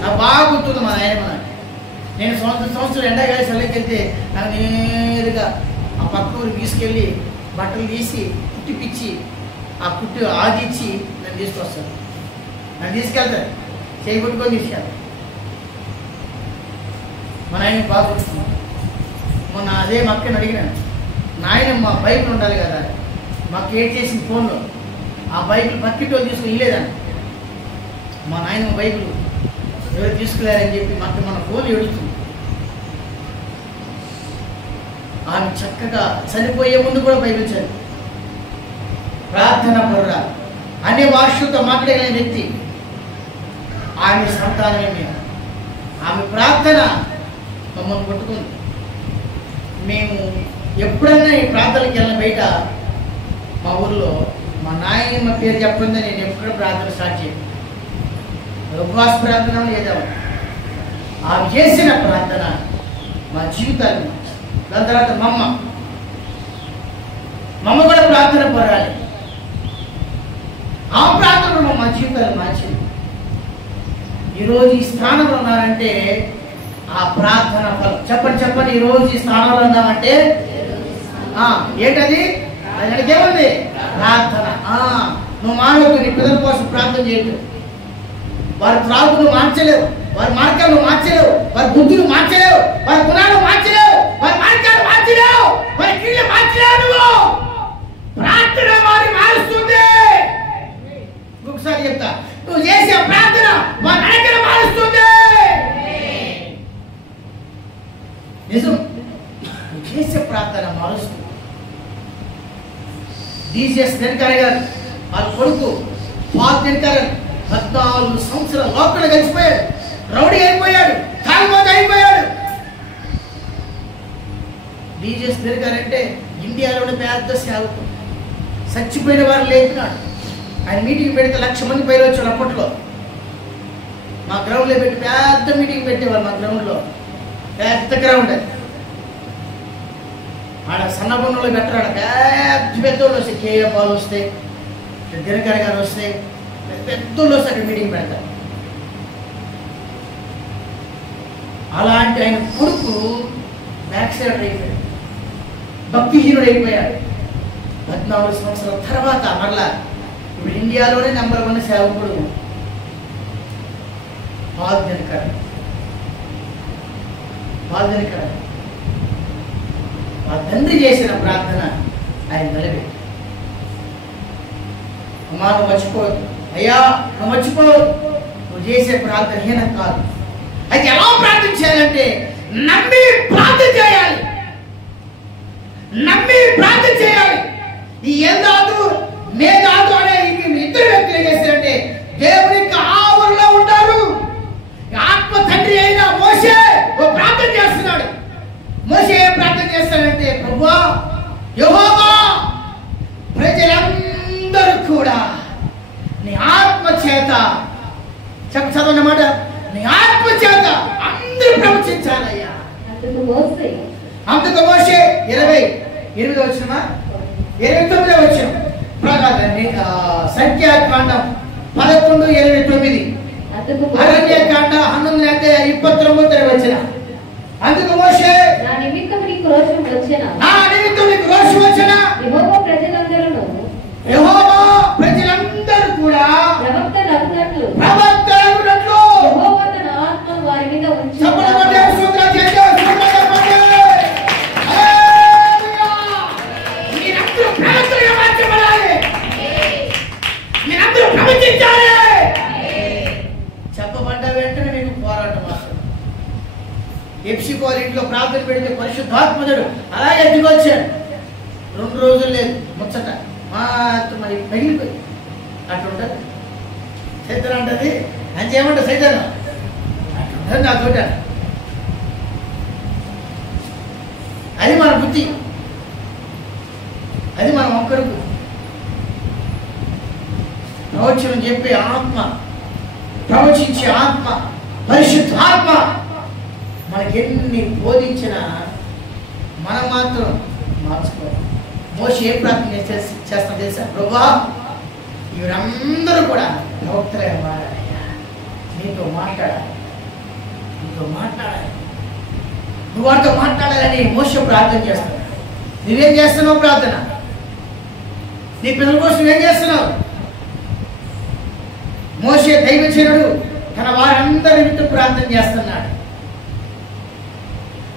నాకు బాగా గుర్తుంది మా నాయనమ్మ. నేను సంవత్సరం ఎండాకాయ చల్లకి వెళ్తే నాకు నేరుగా ఆ పక్క ఊరికి తీసుకెళ్ళి బట్టలు తీసి కుట్టిపిచ్చి ఆ కుట్టి ఆదిచ్చి నన్ను తీసుకొస్తాను. నన్ను తీసుకెళ్తారు, చేయి కొట్టుకొని తీసుకెళ్తాను. మా నాయన బాగా గుర్తుంది. మొన్న అదే మా అక్కని అడిగినాను, నాయనమ్మ బైబిల్ ఉండాలి కదా, మాకు ఏడ్ చేసిన ఫోన్లో ఆ బైబిల్ పక్కింటి వాళ్ళు తీసుకుని వెళ్ళేదాన్ని. మా నాయనమ్మ బైబిల్ ఎవరు తీసుకెళ్ళారని చెప్పి మాకు మన ఫోన్ ఏడుస్తుంది. ఆమె చక్కగా చనిపోయే ముందు కూడా బైబిల్ చదివి ప్రార్థన పరురా, అన్ని భాషలతో మాట్లాడగలిగిన వ్యక్తి. ఆమె సంతానమే మేము. ఆమె ప్రార్థన మమ్మల్ని కొట్టుకుంది. మేము ఎప్పుడన్నా ఈ ప్రార్థనకి వెళ్ళిన బయట మా ఊర్లో మా నాయనమ్మ పేరు చెప్పకుండా నేను ఎప్పుడు ప్రార్థన స్టార్ట్ చేయను. ఉపవాస ప్రార్థన చేద్దాము. ఆమె చేసిన ప్రార్థన మా జీవితాన్ని. దాని తర్వాత మా అమ్మ కూడా ప్రార్థన పడాలి. ఆ ప్రార్థన మా జీవితాలు మార్చింది. ఈరోజు ఈ స్థానంలో ఉన్నారంటే ఆ ప్రార్థన ఫలం. చెప్పండి ఈరోజు ఈ స్థానంలో ఉన్నామంటే ఏంటది? దానికి ఏముంది? ప్రార్థన. నువ్వు మానవుడు నీ పిల్లల కోసం ప్రార్థన చేయటం. వారి త్రాగులు మార్చలేవు, వారి మార్గాలు మార్చలేవు, వారి బుద్ధులు మార్చలేవు, వారి గుణాలు మార్చలేవు, వారి మార్గాలు మార్చలేవు, వారి క్రియలు మార్చలేవు. నువ్వు ప్రార్థన వారి మారుస్తుంది. ఒకసారి చెప్తా, నువ్వు చేసే ప్రార్థన వారి నడకను మారుస్తుంది. నిజం, నువ్వు చేసే ప్రార్థన మారుస్తుంది. డీజీఎస్ దినకర్ గారు వాళ్ళ కొడుకు పాల్ దినకర్ 14 సంవత్సరాలు లోపల గడిచిపోయాడు. రౌడీ అయిపోయాడు, తాగుబోతు అయిపోయాడు. డీజే స్పీకర్ గారంటే ఇండియాలోని పెద్ద సేవకుడు, చచ్చిపోయిన వారు లేపినాడు. ఆయన మీటింగ్ పెడితే 1,00,000 మంది పైన వచ్చాడు. అప్పట్లో మా గ్రౌండ్లో పెట్టి పెద్ద మీటింగ్ పెట్టేవారు. మా గ్రౌండ్లో పెద్ద గ్రౌండ్ అది. ఆడ సన్నబండలో పెట్టరాడు, పెద్ద పెద్దోళ్ళు వస్తాయి. కేఏ పాలు వస్తాయి, దినకర్ గారు వస్తాయి, పెద్దోళ్ళు వస్తే అక్కడ మీటింగ్ పెడతారు. అలాంటి ఆయన కొడుకు బ్యాక్ సైడ్ అయిపోయాడు, భక్తిహీనుడు అయిపోయాడు. 14 సంవత్సరాల తర్వాత మరలా ఇప్పుడు ఇండియాలోనే నెంబర్ 1 సేవకుడు పాల్ దినకర్. ఆ తండ్రి చేసిన ప్రార్థన ఆయన నిలబెట్టి, అమ్మా నువ్వు మర్చిపోవద్దు, అయ్యా నువ్వు మర్చిపోవద్దు, నువ్వు చేసే ప్రార్థన హీనం కాదు. అయితే ఎలా ప్రార్థన చేయాలంటే నమ్మి ప్రార్థన చేయాలి. ఈ ఎల్దాదు మేధాదు అనే ఇద్దరు వ్యక్తులు ఏం చేశారంటే దేవుని యొక్క ఆవరణలో ఉంటారు. ఆత్మ తండ్రి అయిన మోషే ప్రార్థన చేస్తున్నాడు. మోషే ఏం ప్రార్థన చేస్తాడంటే, ప్రభువా యెహోవా ప్రజలందరూ కూడా నీ ఆత్మ చేత చదవన్నమాట, నీ ఆత్మ చేత అందరూ ప్రవచించాలయ్యా. అందుకు మోషే 28వ వచనమా 29వ వచనం ప్రకారండి. సంఖ్యాకాండం 11:29, అరణ్యకాండ 11:29 వచనం. అందుకు మోషే నా నిమిత్తం నీకు రోషం వచ్చెనా, యెహోవా ప్రజలందరూ కూడా ప్రవక్తలగునట్లు యెహోవా తన ఆత్మ వారి మీద ఉంచాడు. చెప్పబడ్డ వెంటనే మీకు పోరాటం వస్తుంది. ఎప్సికోర్ ఇంట్లో ప్రార్థన పెడితే పరిశుద్ధాత్మజుడు అలాగే దిగొచ్చాడు. 2 రోజులు లేదు ముచ్చట మరి పగిలిపోయి అట్లుంటది. సైతం అంటది అంచేమంటే సైతం అట్లుంటది నా తోట. అది మన బుద్ధి, అది మన ఒక్కడుకు. ప్రవచనం చెప్పే ఆత్మ, ప్రవచించే ఆత్మ, పరిశుద్ధ ఆత్మ మనకి ఎన్ని బోధించినా మనం మాత్రం మార్చుకోవాలి. మోషే ఏ ప్రార్థన చేస్తా తెలుసా? ప్రభువా వీరందరూ కూడా ప్రవక్తలే మారాలయ్యా, నీతో మాట్లాడాలి, నువ్వు వారితో మాట్లాడాలని మోషే ప్రార్థన చేస్తాడు. నువ్వేం చేస్తున్నావు ప్రార్థన? నీ పిల్లల కోసం ఏం చేస్తున్నావు? మోషే దైవజనుడు తన వారందరి నిమిత్తం ప్రార్థన చేస్తున్నాడు.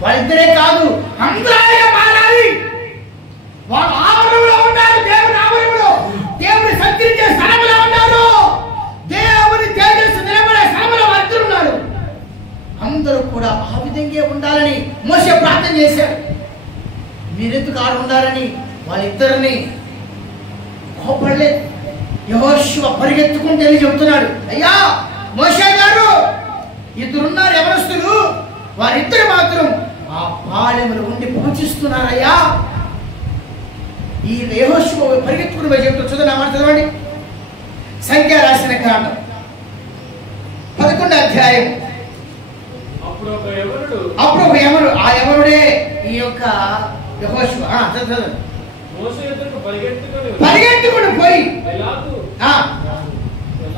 వాళ్ళిద్దరే కాదు, అందరూ మారాలి. వాళ్ళు ఆవరణలో ఉన్నారు, దేవుని ఆవరణలో, దేవుని సంతరించే స్థలంలో ఉన్నారు, దేవుని తేజస్సు నిలబడే స్థలంలో అందరూ ఉన్నారు. అందరూ కూడా ఆ విధంగా ఉండాలని మోషే ప్రార్థన చేశాడు. మీరెందుకు ఆడ ఉండాలని వాళ్ళిద్దరిని కోపడలేదు. యెహోషువ పరిగెత్తుకుంటూ వెళ్ళి చెబుతున్నాడు, అయ్యా మోషే గారు, ఇద్దరున్నారు యవనస్తులు, వారిద్దరు మాత్రం ఆ పాలెములు ఉండి పూజిస్తున్నారయ్యా. ఈ యెహోషువ పరిగెత్తుకుని పోయి చెప్తూ చూద్దాం, నా మాట చదవండి. సంఖ్య రాసిన కాండం 11వ అధ్యాయం. అప్పుడు ఒక యవనుడు, ఆ యవనుడే ఈ యొక్క యెహోషువ. చదవండి. పరిగెత్తుకుని పోయి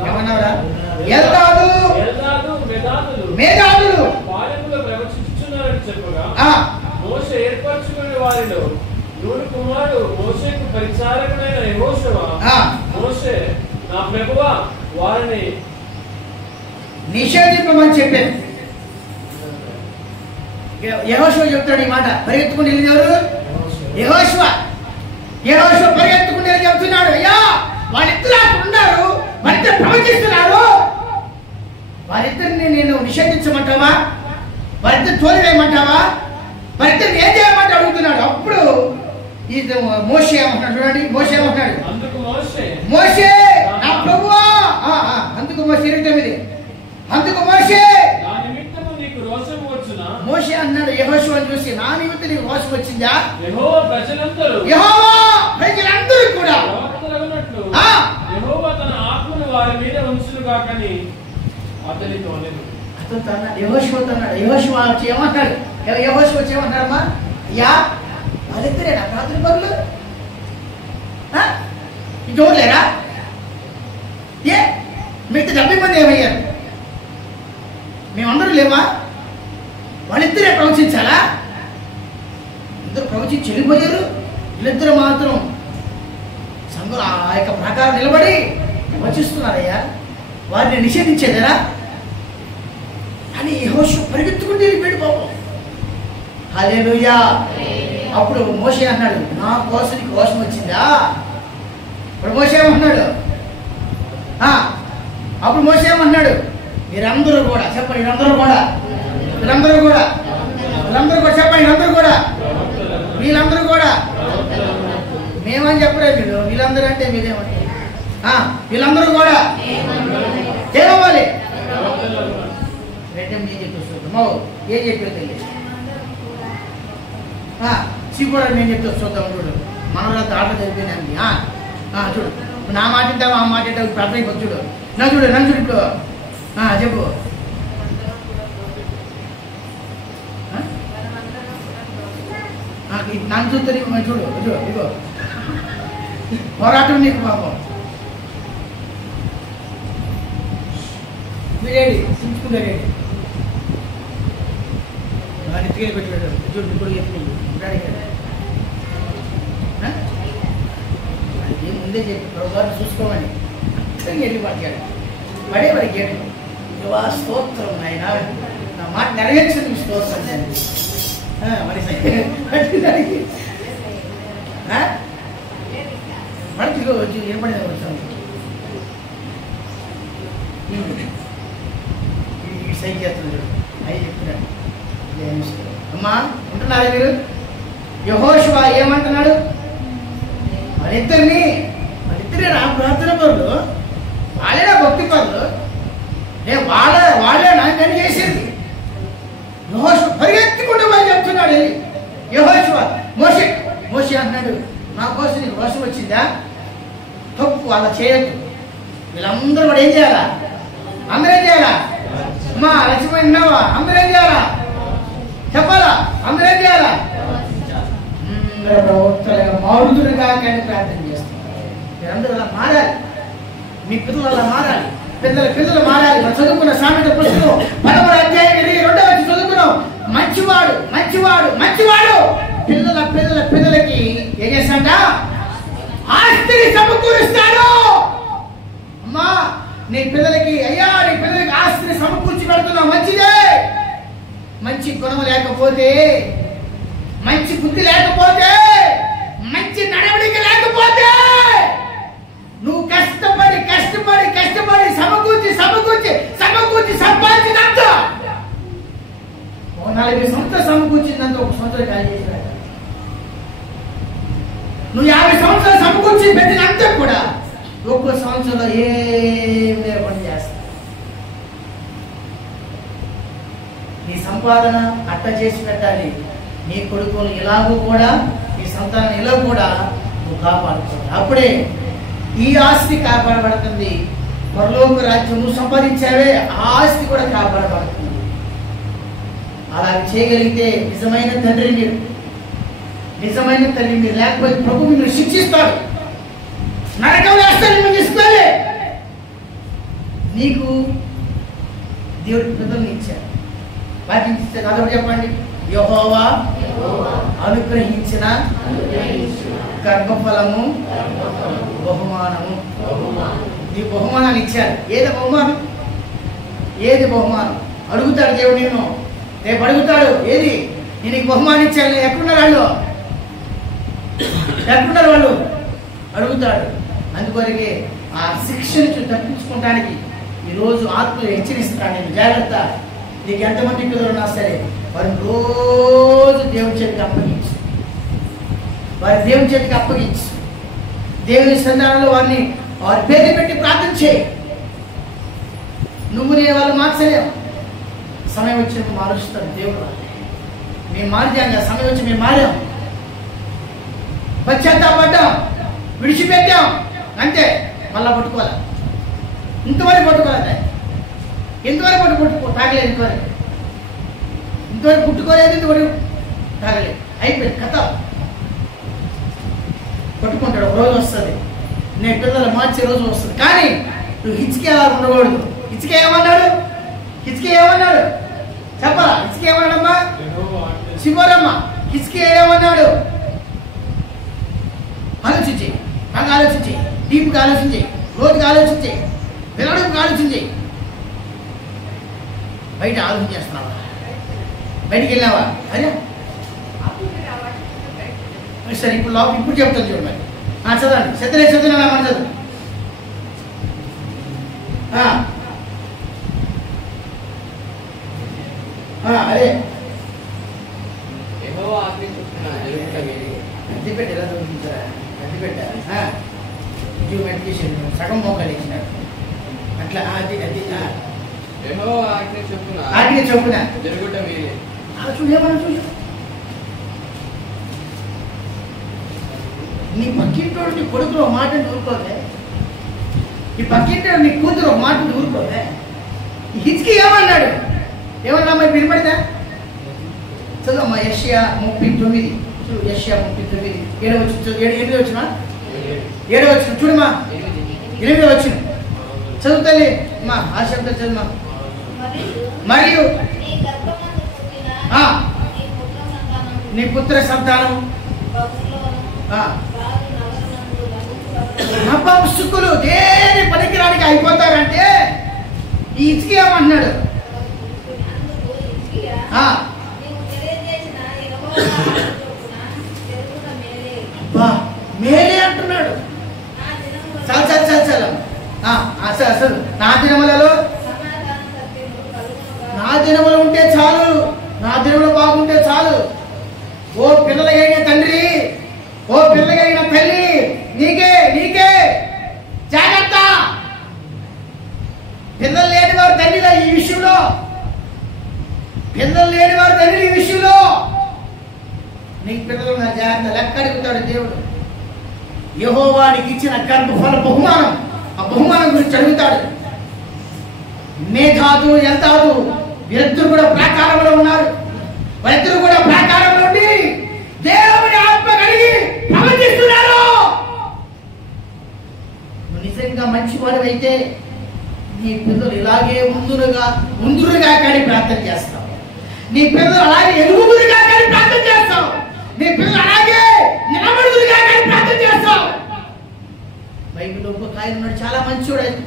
ఏమన్నారా? ఎల్దాదు మేధాదులు మోషే ఏర్పరచుకునే వారిలో నూను కుమారుడు మోషేకు పరిచారకుడైన యెహోషువ, మోషే నా ప్రభువా వారిని నిషేధింపమని చెప్పాను. యెహోషువ చెప్తాడు ఈ మాట. పరిగెత్తుకుని వెళ్ళినవారు యెహోషువ పరిగెత్తుకుని చెప్తున్నాడు, అయ్యా వాళ్ళిద్దరు అక్కడ ఉన్నారు, వాళ్ళిద్దరు ప్రవచిస్తున్నారు, వారిద్దరిని నేను నిషేధించమంటావా? వారిద్దరు తోలివేయమంటావా? వారిద్దరిని ఏం చేయమంటే అడుగుతున్నాడు. అప్పుడు ఇది మోషే ఏమంటున్నాడు చూడండి. మోషే ఏమంటున్నాడు? మోషే నా ప్రభువా. అందుకు మోషే 29, అందుకు మోషే రోషం వచ్చునా? మోషే అన్నాడు యెహోషువను చూసి, నా నిమిత్తం నీకు రోషం వచ్చిందా? యెహోవా ప్రజలందరూ కూడా ప్రవక్తలగునట్లు యెహోవా తన ఆత్మను వారి మీద ఉంచును గాకని అతనితో అనెను. అతనితో అన్నాడు, యెహోషువతో అన్నాడు. యెహోషువ వచ్చి ఏమంటాడు? యెహోషువ వచ్చి ఏమంటాడమ్మా? యా వాళ్ళిద్దరేనా ప్రార్థన పనులు? ఇంకోలేరా? ఏ మిగతా 70 మంది ఏమయ్యారు? మేమందరూ లేవా? వాళ్ళిద్దరే ప్రవచించాలా? ఇద్దరు ప్రవచించి వెళ్ళిపోయారు. వీళ్ళిద్దరు మాత్రం సంఘం ఆ యొక్క ప్రకారం నిలబడి వచిస్తున్నారయ్యా. వారిని నిషేధించేదరా అని యెహోషువ పరిగెత్తుకుంటే వెళ్ళిపోయాడు పాపం. హల్లెలూయా. అప్పుడు మోషే అన్నాడు, నా కోసం నీకు రోషం వచ్చిందా? ఇప్పుడు మోషే ఏమన్నాడు? అప్పుడు మోషే ఏమన్నాడు? మీరందరూ కూడా చెప్పండి, వీళ్ళందరూ కూడా చెప్పండి, వీళ్ళందరూ కూడా మేమని చెప్పలేదు. మీరు వీళ్ళందరూ అంటే మీరేమంటారు? వీళ్ళందరూ కూడా ఏమవ్వాలి? ఏం చెప్పేస్తాం? ఏం చెప్పారు తెలియదు. చీకూడని నేను చెప్తే చూద్దాం. చూడు, మనలో ఆటలు జరిపోయినాయి. చూడు, నా మాట ఇంటావు, ఆ మాట ఇంటావు, ప్రార్థన అయిపోతుంది. చూడు, నన్ను చూడు ఇప్పుడు చెప్పు. నన్ను చూస్తే చూడు ఇగో పోరాటం నీకు పాపం. మీరేంటి చూసుకుంటారేంటి? ఎత్తుకెళ్ళి పెట్టాడు. చూడు ఇప్పుడు అది ముందే చెప్పి ప్రభుత్వాన్ని చూసుకోమని వెళ్ళి పట్టాడు. పడే మరి గేట్లు ఇవా స్తోత్రం ఆయన, నా మాట నెరవేర్చింది స్తోత్రం. మరి పట్టిదానికి పడితే వచ్చి ఏర్పడేది వచ్చాను. సైన్ చేస్తున్నాడు. అవి చెప్తున్నాడు. అమ్మా ఉంటున్నారా మీరు? యెహోషువ ఏమంటున్నాడు? వాళ్ళిద్దరే నా ప్రార్థన పనులు, వాళ్ళేనా భక్తి పనులు? వాళ్ళే నన్ను చేసేది. యెహోషువ పరిగెత్తుకుంటూ వాళ్ళు చెప్తున్నాడు. యెహోషువ మోషే అన్నాడు, నా కోసం నీకు రోషం వచ్చిందా? తప్పు అలా చేయొద్దు. వీళ్ళందరూ కూడా ఏం చేయాలా? అందరేం చేయాలా? అమ్మా లక్ష్మణ్ణావా? అందరేం చేయాలా? చెప్పాలా? అందరేం చేయాలా? మారుతుడుగా కానీ ప్రార్థన చేస్తున్నారు. మీరందరూ అలా మారాలి. మీ పిల్లలు అలా మారాలి. పిల్లలు మారాలి. మనం చదువుకున్న సామెత పుస్తకం 11వ అధ్యాయం 22వ చదువుకున్నాం. మంచివాడు పిల్లలకి ఏం చేస్తాడ? ఆస్తిని సమకూరుస్తాడు. అమ్మా నీ పిల్లలకి ఆస్తిని సమకూర్చి పెడుతున్నావు, మంచిదే. మంచి గుణం లేకపోతే, మంచి బుద్ధి లేకపోతే, మంచి నడవడిక లేకపోతే, నువ్వు కష్టపడి సమకూర్చి సంపాదించినంత 40 సంవత్సరాలు సమకూర్చిందంత 1 సంవత్సరం ఖాళీ చేసినాక, నువ్వు 50 సంవత్సరాలు సమకూర్చి పెట్టినంత కూడా 1 సంవత్సరంలో ఏం లేకుండా చేస్తా. నీ సంపాదన అట్ట చేసి పెట్టాలి. నీ కొడుకులు ఇలాగూ కూడా, నీ సంతానం ఇలా కూడా నువ్వు కాపాడుకోవాలి. అప్పుడే ఈ ఆస్తి కాపాడబడుతుంది. పరలోక రాజ్యం నువ్వు సంపాదించావే, ఆ ఆస్తి కూడా కాపాడబడుతుంది. అలా చేయగలిగితే నిజమైన తండ్రి మీరు. లేకపోతే ప్రభు మిమ్మల్ని శిక్షిస్తాడు, నరకం వేస్తాడు, మిమ్మల్ని ఇస్తాడే. నీకు దేవుడి పిల్లల్ని ఇచ్చాడు. వాటిని అదొకటి చెప్పండి. యెహోవా అనుగ్రహించిన గర్భఫలము బహుమానము. నీ బహుమానాన్ని ఇచ్చాడు. ఏది బహుమానం? అడుగుతాడు దేవుడు నేను. రేపు అడుగుతాడు, ఏది నేను బహుమానం ఇచ్చాను, ఎక్కడున్నారు వాళ్ళు అడుగుతాడు. అందుకొరకే ఆ శిక్ష నుంచి తప్పించుకోవడానికి ఈరోజు ఆత్మలు హెచ్చరిస్తాను. నేను జాగ్రత్త. నీకు ఎంతమంది పిల్లలు ఉన్నా సరే వారిని రోజు దేవుని చేతికి అప్పగించు. దేవుని సంధానంలో వారి పేరు పెట్టి ప్రార్థన చేయి. నువ్వు నేను వాళ్ళు మార్చలేము. సమయం వచ్చినప్పుడు మారుస్తాడు దేవుడు. మేము మారిచాం కదా, సమయం వచ్చి మేము మారాం, పశ్చాత్తాపడ్డాం, విడిచిపెట్టాం, అంతే. మళ్ళా పట్టుకోవాలి, ఇంతవరకు పట్టుకోవాలి, ఎంతవరకు పట్టుకో తాగలేదు, ఇంతవరకు పుట్టుకోలేదు, ఇంతవరకు తాగలేదు, అయిపోయింది కథ. పట్టుకుంటాడు, ఒక రోజు వస్తుంది, నేను పిల్లలు మార్చే రోజు వస్తుంది. కానీ నువ్వు హిచ్కే అలా ఉండకూడదు. హిచ్కే ఏమన్నాడు? హిచ్కే ఏమన్నాడు చెప్పరా? హిచ్కే ఏమన్నాడమ్మా? శివరమ్మ హిచ్కే ఏమన్నాడు? ఆలోచించి, బాగా ఆలోచించి, డీప్గా ఆలోచించి, రోజుగా ఆలోచించి, పిల్లడికి ఆలోచించి. బయట ఆలోచన చేస్తున్నావా? బయటికి వెళ్ళావా? అదే సరే, ఇప్పుడు చెప్తాను చూడు. మరి చదవండి, చదివినా మన చదువు. అదే గడ్డిపెట్ట ఎలా చదువుతుంటారా? గడ్డిపెట్ట మెడికేషన్ సగం మోకాలు ఇచ్చినారు అట్లా. అది అది ఆజ్ఞ చొప్పున చూడేమన్నా చూడు. నీ పక్కింటోడు నీ కొడుకులో ఒక మాట ఊరుకోవే, నీ పక్కింటోడు నీ కూతురు ఒక మాట ఊరుకోవే. హిజ్కి ఏమన్నాడు? ఏమన్నా మరి వినపడిందా? చదువమ్మా, యెషయా 39. యెషయా 39 7వ వచ్చిన 7వ వచ్చిన చూడమ్మా, 8వ వచ్చిన చదువుతాలి అమ్మా. ఆ శబ్దం చదువుమా. మరియు నీ పుత్ర సంతానం నపుంసకులు దేని పనికిరానికి అయిపోతారంటే ఈ హిజ్కి ఏమన్నాడు? మేలే అంటున్నాడు. చాలా అసలు నా దినములలో, నా దినములు ఉంటే చాలు, నా దినములు బాగుంటే చాలు. ఓ పిల్లలకైన తండ్రి, ఓ పిల్లలకైన తల్లి, నీకే నీకే జాగ్రత్త. పిల్లలు లేని వారు తండ్రిలో ఈ విషయంలో, పిల్లలు లేని వారు తండ్రి ఈ విషయంలో నీకు పిల్లలు నా జాగ్రత్త. లెక్క అడుగుతాడు దేవుడు. యెహోవానికి ఇచ్చిన గర్భఫల బహుమానం, ఆ బహుమానం గురించి అడుగుతాడు. మేధాదు ఎల్తాదు వీరిద్దరు కూడా ప్రాకారంలో ఉన్నారు. వారిద్దరు కూడా ప్రాకారంలో ఉండి దేవుని ఆత్మ కలిగి ప్రవచిస్తున్నారు. నువ్వు నిజంగా మంచివాడు అయితే నీ పిల్లలు ఇలాగే ముందురుగా కానీ ప్రార్థన చేస్తావు. నీ పిల్లలు అలాగే ఎదుగుదురుగా కానీ ప్రార్థన చేస్తావు. నీ పిల్లలు అలాగే నిలబడుదురుగా కానీ ప్రార్థన చేస్తావు. బైబిల్లో ఒక ఆయన ఉన్నాడు, చాలా మంచివాడు.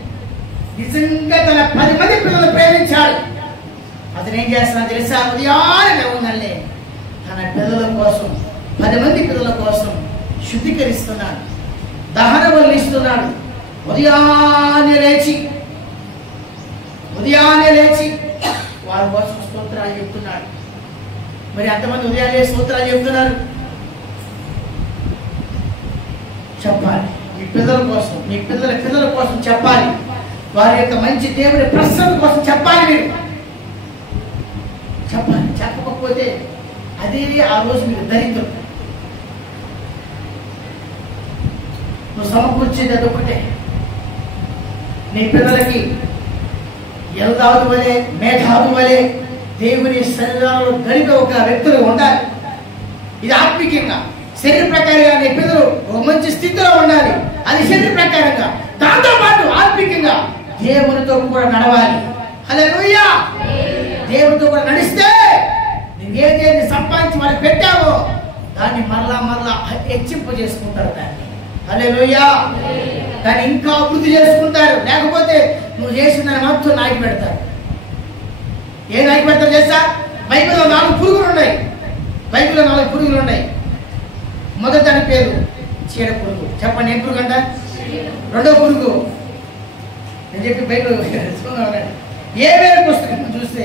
నిజంగా తన 10 మంది పిల్లలు ప్రేమించాడు. అతను ఏం చేస్తున్నా తెలుసా? ఉదయాన్నే ఉందండి తన పిల్లల కోసం, 10 మంది పిల్లల కోసం శుద్ధీకరిస్తున్నాడు, దహన బలులు ఇస్తున్నాడు. ఉదయాన్నే లేచి వారి కోసం స్తోత్రాలు చెప్తున్నాడు. మరి అంతమంది ఉదయాన్నే స్తోత్రాలు చెప్తున్నారు. చెప్పాలి మీ పిల్లల కోసం, మీ పిల్లల కోసం చెప్పాలి. వారి యొక్క మంచి దేవుడి ప్రసన్న కోసం చెప్పాలి. మీరు చెప్పాలి. చెప్పకపోతే అదే ఆ రోజు మీరు దరిద్రం. నువ్వు సమకూర్చేది అదొకటే. నీ పిల్లలకి ఎల్దాదు వలె, మేధాదు వలె దేవుని శరీరంలో గడిపే ఒక వ్యక్తులు ఉండాలి. ఇది ఆత్మికంగా. శరీర ప్రకారంగా నీ పిల్లలు ఒక మంచి స్థితిలో ఉండాలి. అది శరీర ప్రకారంగా. దాంతో పాటు ఆత్మికంగా దేవునితో కూడా నడవాలి. హల్లెలూయా. దేవునితో కూడా నడిస్తే నువ్వేదేది సంపాదించి వాళ్ళకి పెట్టావో దాన్ని మరలా హెచ్చింపు చేసుకుంటారు. దాన్ని హల్లెలూయా. దాన్ని ఇంకా అభివృద్ధి చేసుకుంటారు. లేకపోతే నువ్వు చేసిన దాన్ని మొత్తం నాకి పెడతారు. ఏ నాకి పెడతారు చేస్తా? బైబిల్లో 4 పురుగులు ఉన్నాయి. బైబిల్లో 4 పురుగులు ఉన్నాయి. మొదటి దాని పేరు చీడ పురుగు. చెప్పండి, ఏం పురుగు అంట? రెండో పురుగు. నేను చెప్పి బైబిల్ ఏవేలు పుస్తకం చూస్తే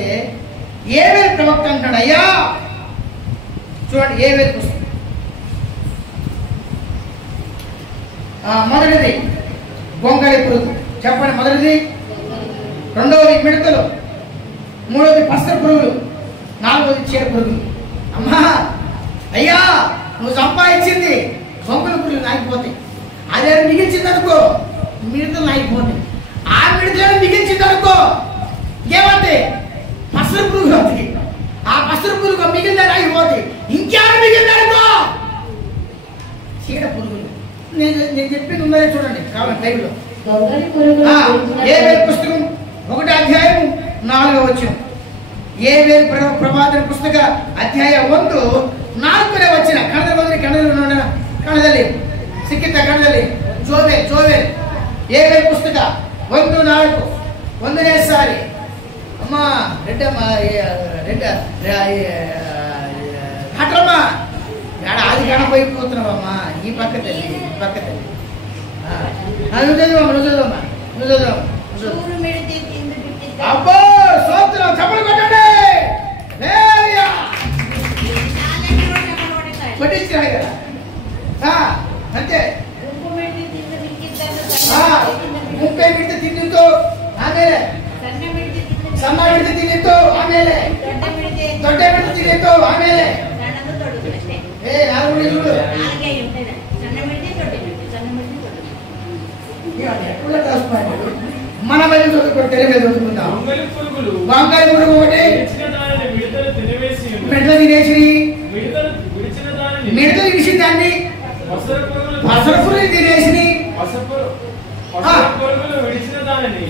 ఏవేలు ప్రవక్త అంటున్నాడు. అయ్యా చూడండి, ఏవేలు పుస్తకం మొదటిది గొంగళి పురుగు. చెప్పండి, మొదటిది. రెండవది మిడతలు. మూడోది పసర పురుగులు, నాలుగోది చీడ పురుగులు. అమ్మా అయ్యా నువ్వు సంపాదించింది బొంగుల పురుగులు నాగిపోతాయి. అదే మిగిల్చింది అనుకో మిడతలు నాగిపోతాయి. ఆ మిడతలను మిగిల్చింది అనుకో ఏమంటే పసర పురుగులు అవుతాయి. ఆ పసర పురుగు మిగిలిన నాగిపోతాయి. ఇంకేమైనా మిగిలిందనుకో చీడ పురుగులు. నేను చెప్పింది ఉందని చూడండి కావాలి టైంలో. దొంగలి పురుగులు ఏవేలు పుస్తకం 1వ అధ్యాయం 4వ వచనం. ఏవేలు ప్రవాదన పుస్తక అధ్యాయం 1 4వ వచనం. కణదలి సిక్కిత కణదలి జోవెల్ ఏవేలు పుస్తక 1:4 ಒಂದನೇಸಾರಿ ಅಮ್ಮ ರೆಡ್ಡಮ್ಮ ಹಟ್ರಮ್ಮ ಯಾಡ ಆದಿ ಗಣ ಬೈಕ್ ಕೂತ್ರವಮ್ಮ ಈ ಪಕ್ಕದಲ್ಲಿ అబ్బో సోత్రం చప్పలు కొట్టండి. కొట్టించినాడు కదా అంతే. 30 ಮಿಡ್ದು ತಿನ್ನಿತ್ತು, ಆಮೇಲೆ ಸಣ್ಣ ಮಿಡ್ದು ತಿನ್ನಿತ್ತು, ಆಮೇಲೆ ದೊಡ್ಡ ಮಿಡ್ದು ತಿನ್ನಿತ್ತು, ಆಮೇಲೆ మన మీద చదువుకుంటే తెలుగు చదువుకుందాం. వంకాయ పురుగు ఒకటి మిడతలు తినేసి మిడతలు తినేసి దాన్ని పసర పురుగు తినేసి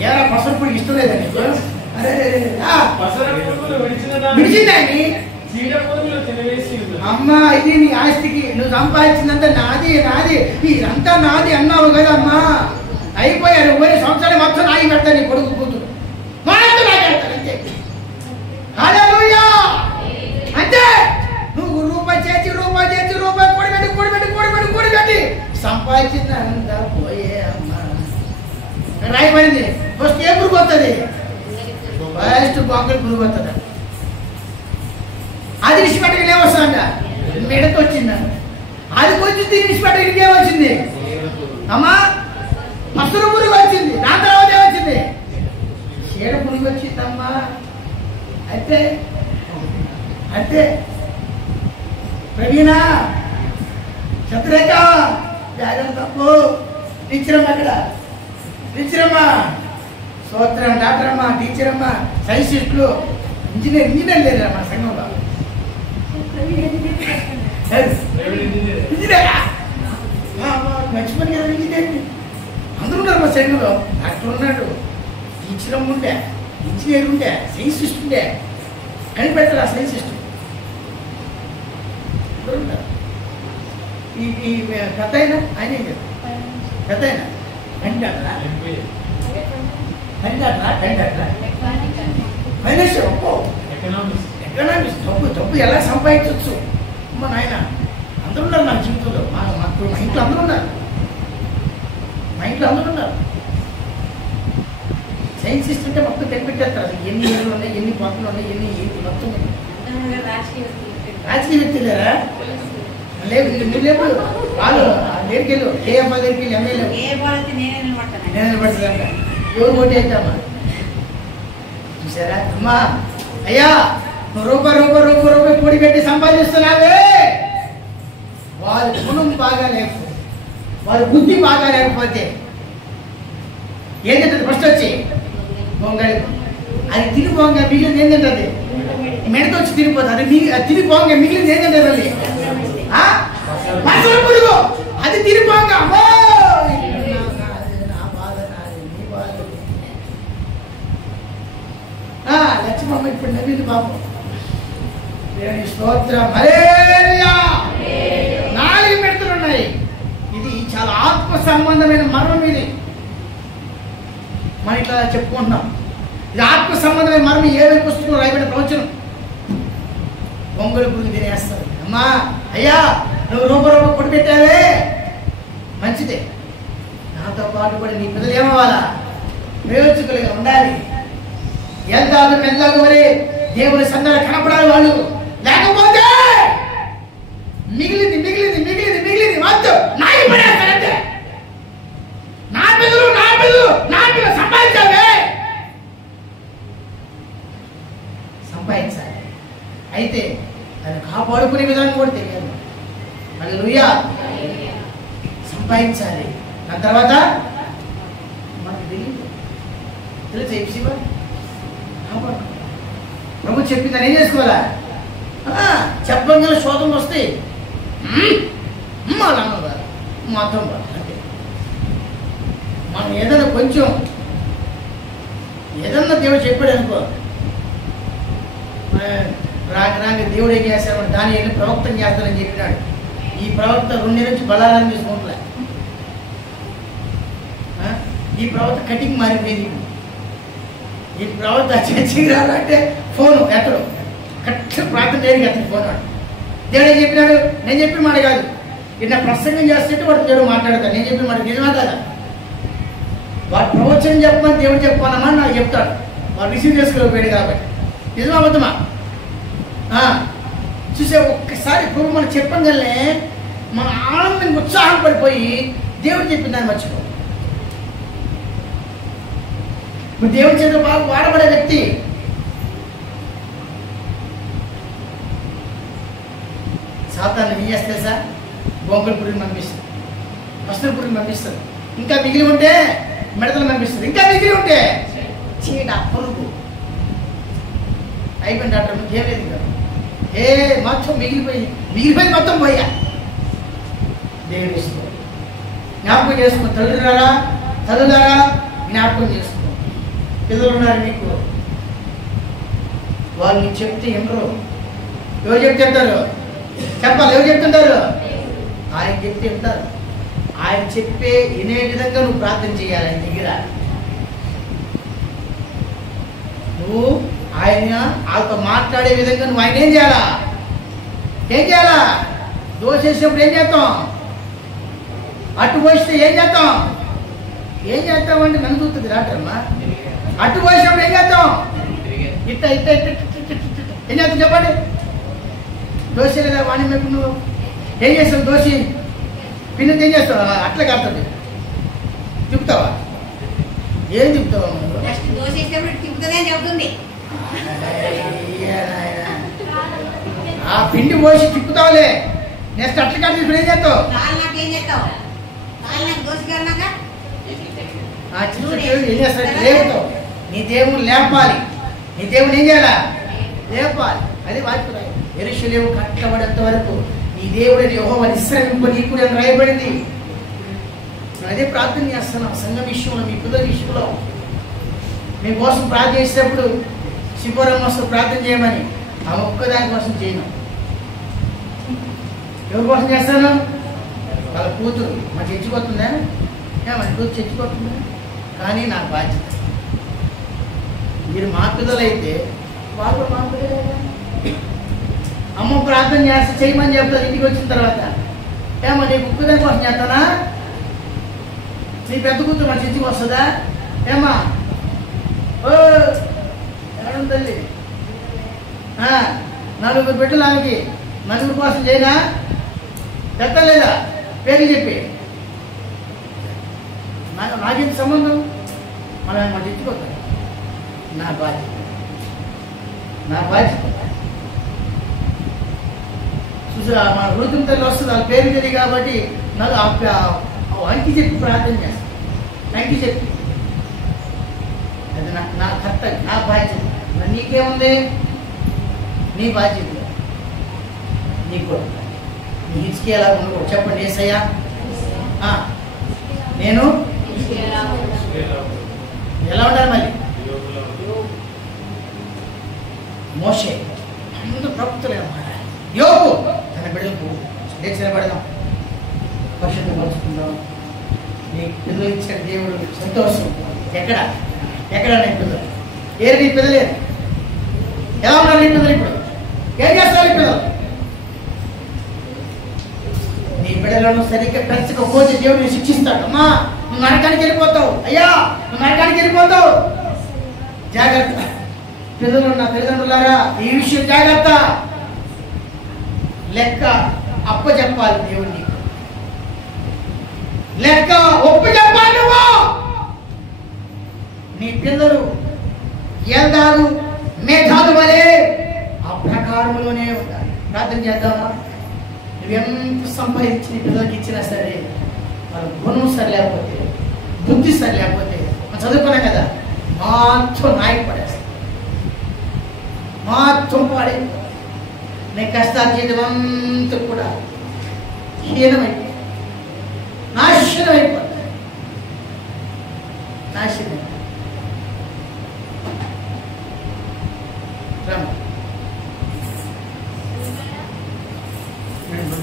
ఎలా పసర పురుగు ఇష్టం లేదండి. అరే విడిచిందండి. అమ్మా ఇది నీ ఆస్తికి నువ్వు సంపాదించిందంతా నాది ఇదంతా నాది అన్నావు కదమ్మా. అయిపోయారు 1 సంవత్సరాలు మొత్తం నాగి పెడతాను నీ కొడుకు కూతురు అంతే. హల్లెలూయా. అంతే నువ్వు రూపాయి చేసి కూడబెట్టి సంపాదించిందంతా పోయే అమ్మా. రాయబడింది ఫస్ట్ ఏ పురుగు వస్తుంది? ఫస్ట్ బొంగలి పురుగు వస్తుంది. అది విడిచిపెట్టగా ఏమొస్తుందంట? మిడత వచ్చిందంట. అది కొంచెం తిని విడిచిపెట్టగా ఏమొచ్చింది? అమ్మా పసర పురుగు వచ్చింది. దాని తర్వాత ఏమొచ్చింది? చీడ పురుగు వచ్చిందమ్మా. అయితే ప్రవీణ చతురేఖ తప్పు టీచరమ్మ అక్కడ టీచరమ్మ సోత్రం డాక్టర్ అమ్మ టీచర్ అమ్మ సైన్సిస్టులు ఇంజనీర్ లేదురా మా సంఘంలో. ఇంజనీరా మంచి పని కదా ఇంజనీర్. అందరూ ఉన్నారు మా సంఘంలో. డాక్టర్ ఉన్నాడు, టీచర్ అమ్మ ఉండే, ఇంజనీర్ ఉండే, సైన్సిస్ట్ ఉండే. కనిపెడతారు ఆ సైన్సిస్ట్ ఈ పెద్ద అయినా ఆయన ఏం చేస్తారు? పెద్ద అయినా ఫైనాన్షియల్ ఎకనామిక్స్ డబ్బు ఎలా సంపాదించవచ్చు అమ్మ నాయన. అందరూ ఉన్నారు నా జీవితంలో. మా ఇంట్లో అందరూ ఉన్నారు. సైన్సిస్ట్ అంటే మొత్తం కనిపెట్టేస్తారు. అసలు ఎన్ని ఏళ్ళు ఉన్నాయి, ఎన్ని పక్కలు ఉన్నాయి, ఎన్ని మొత్తం రాజకీయ వ్యక్తులేరా? లేదు మీరు లేవు. వాళ్ళు దగ్గరికి వెళ్ళు, కేఎం దగ్గరికి వెళ్ళి ఎమ్మెల్యే నేను నిలబడుతుందంట. ఎవరు ఓటు వేద్దామా? చూసారా అమ్మా? అయ్యా నువ్వు రూపాయి పొడి పెట్టి సంపాదిస్తున్నావే. వారి గుణం బాగా లేకపోతే, వారి బుద్ధి బాగా లేకపోతే ఏం తింటుంది? ఫస్ట్ వచ్చి బొంగళి. అది తిని పోంగా మిగిలింది ఏం తింటుంది? మిడత వచ్చి తినిపోతుంది. అది తిని పోంగా మిగిలింది ఏం తింటుంది? మళ్ళీ పసర పురుగు. అది తినిపోంగా లక్ష్మమ్మ ఇప్పుడు నవ్వింది పాపం. స్తోత్రం. హల్లెలూయా. 4 మిడతలు ఉన్నాయి. ఇది చాలా ఆత్మ సంబంధమైన మరణం. ఇది మనం ఇట్లా చెప్పుకుంటున్నాం. ఇది ఆత్మ సంబంధమైన మరణం. ఏవే పుస్తకంలో రాయబడిన ప్రవచనం. బొంగళి పురుగు తినేస్తారు. అమ్మా అయ్యా నువ్వు రూపాయి పొడి పెట్టావే మంచిదే. నాతో పాటు కూడా నీ పిల్లలు ఏమవ్వాలా? ప్రయోజకులుగా ఉండాలి. ఎందాలు పెద్దలు మరి దేవుని సందర్భ కనపడాలి వాళ్ళు. లేకపోతే మిగిలింది మొత్తం నాయి పడేస్తారంటే. నా పిల్లలు సంపాదించావే. విధానం కూడా తెలియదు. హల్లెలూయా. సంపాదించాలి. దాని తర్వాత మనకు తెలియదు. తెలుసా ప్రభు చెప్పిందని ఏం చేసుకోవాలా? చెప్పంగా శోధనలు వస్తాయి. మాత్రం అంటే మనం ఏదైనా కొంచెం ఏదన్నా దేవుడు చెప్పాడు అనుకో, రాక దేవుడు ఏం చేస్తాడు? దాన్ని వెళ్ళి ప్రవక్తం చేస్తానని చెప్పినాడు. ఈ ప్రవక్త 2 నెలల నుంచి బలాలను తీసుకుంటున్నా. ఈ ప్రవక్త కటింగ్ మారిపోయింది. ఈ ప్రవక్త చర్చికి రావాలంటే ఫోను ఎక్కడో కరెక్ట్ ప్రార్థన చేయడానికి అతను ఫోన్ వాడు. దేవుడు ఏం చెప్పినాడు? నేను చెప్పిన మాట కాదు. ఇట్లా ప్రసంగం చేస్తుంటే వాడు దేవుడు మాట్లాడతాడు. నేను చెప్పిన మాట నిజమా కాదా? వాడు ప్రవచనం చెప్పమని దేవుడు చెప్పానమని నాకు చెప్తాడు. వాడు రిసీవ్ చేసుకోలేకపోయాడు కాబట్టి. నిజమా అబద్ధమా? చూసే ఒక్కసారి ప్రభు మనం చెప్పగలనే మన ఆనందంగా ఉత్సాహం పడిపోయి దేవుడు చెప్పిన దాన్ని మర్చిపో. ఇప్పుడు దేవుడి చేత బాగా వాడబడే వ్యక్తి సాతాను ఏం చేస్తే సార్ గోంగుల పురిని పంపిస్తారు, వస్త్ర పురిని పంపిస్తారు, ఇంకా మిగిలి ఉంటే మెడతలు పంపిస్తారు, ఇంకా మిగిలి ఉంటే చీడ పురుగు అయిపోయింది. డాక్టర్ ఏం లేదు కదా, మొత్తం మిగిలిపోయి మొత్తం పోయా. దేవుడు ఇష్టం జ్ఞాపకం చేసుకో. తల్లులారా జ్ఞాపకం చేసుకో. పిల్లలు ఉన్నారు మీకు, వాళ్ళు నీకు చెప్తే వినరు. ఎవరు చెప్తుంటారు? చెప్పాలి. ఎవరు చెప్తుంటారు? ఆయన చెప్తే వింటారు. ఆయన చెప్పే వినే విధంగా నువ్వు ప్రార్థన చేయాలి. ఆయన దగ్గర నువ్వు వాళ్ళతో మాట్లాడే విధంగా నువ్వు ఆయన ఏం చేయాలా? దోశ వేసినప్పుడు ఏం చేస్తాం? అటు పోయిస్తే ఏం చేస్తామంటే నన్ను చూస్తుంది డాక్టర్మా. అటు పోసినప్పుడు ఏం చేస్తాం? ఇట్ట ఏం చేస్తాం చెప్పండి. దోశ లేదా వాణి మెప్పు నువ్వు ఏం చేస్తావు? దోశ పిన్నది ఏం చేస్తావు? అట్లా కాస్తుంది. తిప్పుతావా? ఏం తిప్పుతావా? ఆ పిండి పోసి తిప్పుతావులే. నెక్స్ట్ అట్లా కాదు ఇప్పుడు ఏం చేస్తావు? ఏం చేస్తావు? లేపుతావు. నీ దేవుని లేపాలి. నీ దేవుని ఏం చేయాలా? లేపాలి. అది వాక్యం. యెరూషలేము కట్టబడేంత వరకు ఈ దేవుడిని యెహోవా విశ్రమింపు నీకు అని రాయబడింది. అదే ప్రార్థన చేస్తున్నాం సంఘం విషయంలో, మీ పిల్లల విషయంలో. మీకోసం ప్రార్థన చేసేటప్పుడు శివరం కోసం ప్రార్థన చేయమని ఆ ఒక్కదాని కోసం చేయను. ఎవరి కోసం చేస్తాను? వాళ్ళ కూతురు మా చచ్చిపోతుందా? మన కూతురు చచ్చిపోతుందా? కానీ నా బాధ్యత. మీరు మా పిల్లలైతే వాళ్ళు మా పిల్లలు. అమ్మ ప్రార్థన చేస్తే చేయమని చెప్తారు ఇంటికి వచ్చిన తర్వాత. నీ కుక్కదాని కోసం చేస్తానా? నీ పెద్ద కూతురు మన చర్చికి వస్తుందా? ఏమా ఎవడం తల్లి 4 బిడ్డలు ఆమెకి, 4 కోసం చేయనా? పెట్టలేదా? పేరు చెప్పి నాకేంత సంబంధం? మనం మన చర్చిపోతాం. నా బాధ్యత చూసా. మన హృదయం తల్లి వస్తుంది, వాళ్ళ పేరు తెలియదు కాబట్టి నాకు అంకి చెప్పి ప్రార్థన చేస్తాను. అంకి చెప్పి అది నా కర్తవ్యం, నా బాధ్యత. మరి నీకేముంది? నీ బాధ్యత నీకు కూడా. నీ హిజ్కియా ఎలా ఉండకూడదు చెప్పండి. యేసయ్యా నేను ఎలా ఉండాలి? మళ్ళీ మోషే అందరూ ప్రవక్తలే అన్నమాట. యోబు తన బిడ్డలకు లేచినబడదాం, పరిశుద్ధం పరుచుకుందాం. నీ పిల్లలు ఇచ్చిన దేవుడు సంతోషం. ఎక్కడ నీ పిల్లలు? ఏరు నీ పిల్లలేరు? ఎలా ఉన్నారు నీ పిల్లలు? ఇప్పుడు ఏం చేస్తారు నీ పిల్లలు? నీ బిడ్డలను సరిగ్గా పెంచకపోతే దేవుడు నేను శిక్షిస్తాడు. అమ్మా నువ్వు నరకానికి వెళ్ళిపోతావు, అయ్యా నువ్వు నరకానికి వెళ్ళిపోతావు. జాగ్రత్త. పిల్లలు నా తల్లిదండ్రులారా ఈ విషయం జాగ్రత్త. లెక్క అప్పచెప్పాలి దేవుడిని. లెక్క ఒప్పచెప్పాలి నువ్వు. నీ పిల్లలు ఎల్దారు మేధాలు వలె ఆ ప్రకారంలోనే ఉండాలి. ప్రార్థన చేద్దామా? నువ్వెంత సంపాదించి నీ పిల్లలకి ఇచ్చినా సరే వాళ్ళ గుణం సరి లేకపోతే, బుద్ధి సరి లేకపోతే, మనం చదువుకున్నాం కదా, మొత్తం నాయకు పడేస్తాం, మొత్తం పాడే. నీ కష్టాల జీవితం అంతా కూడా హీనమైపోయి నాశనం అయిపోతుంది. నాశనం రామ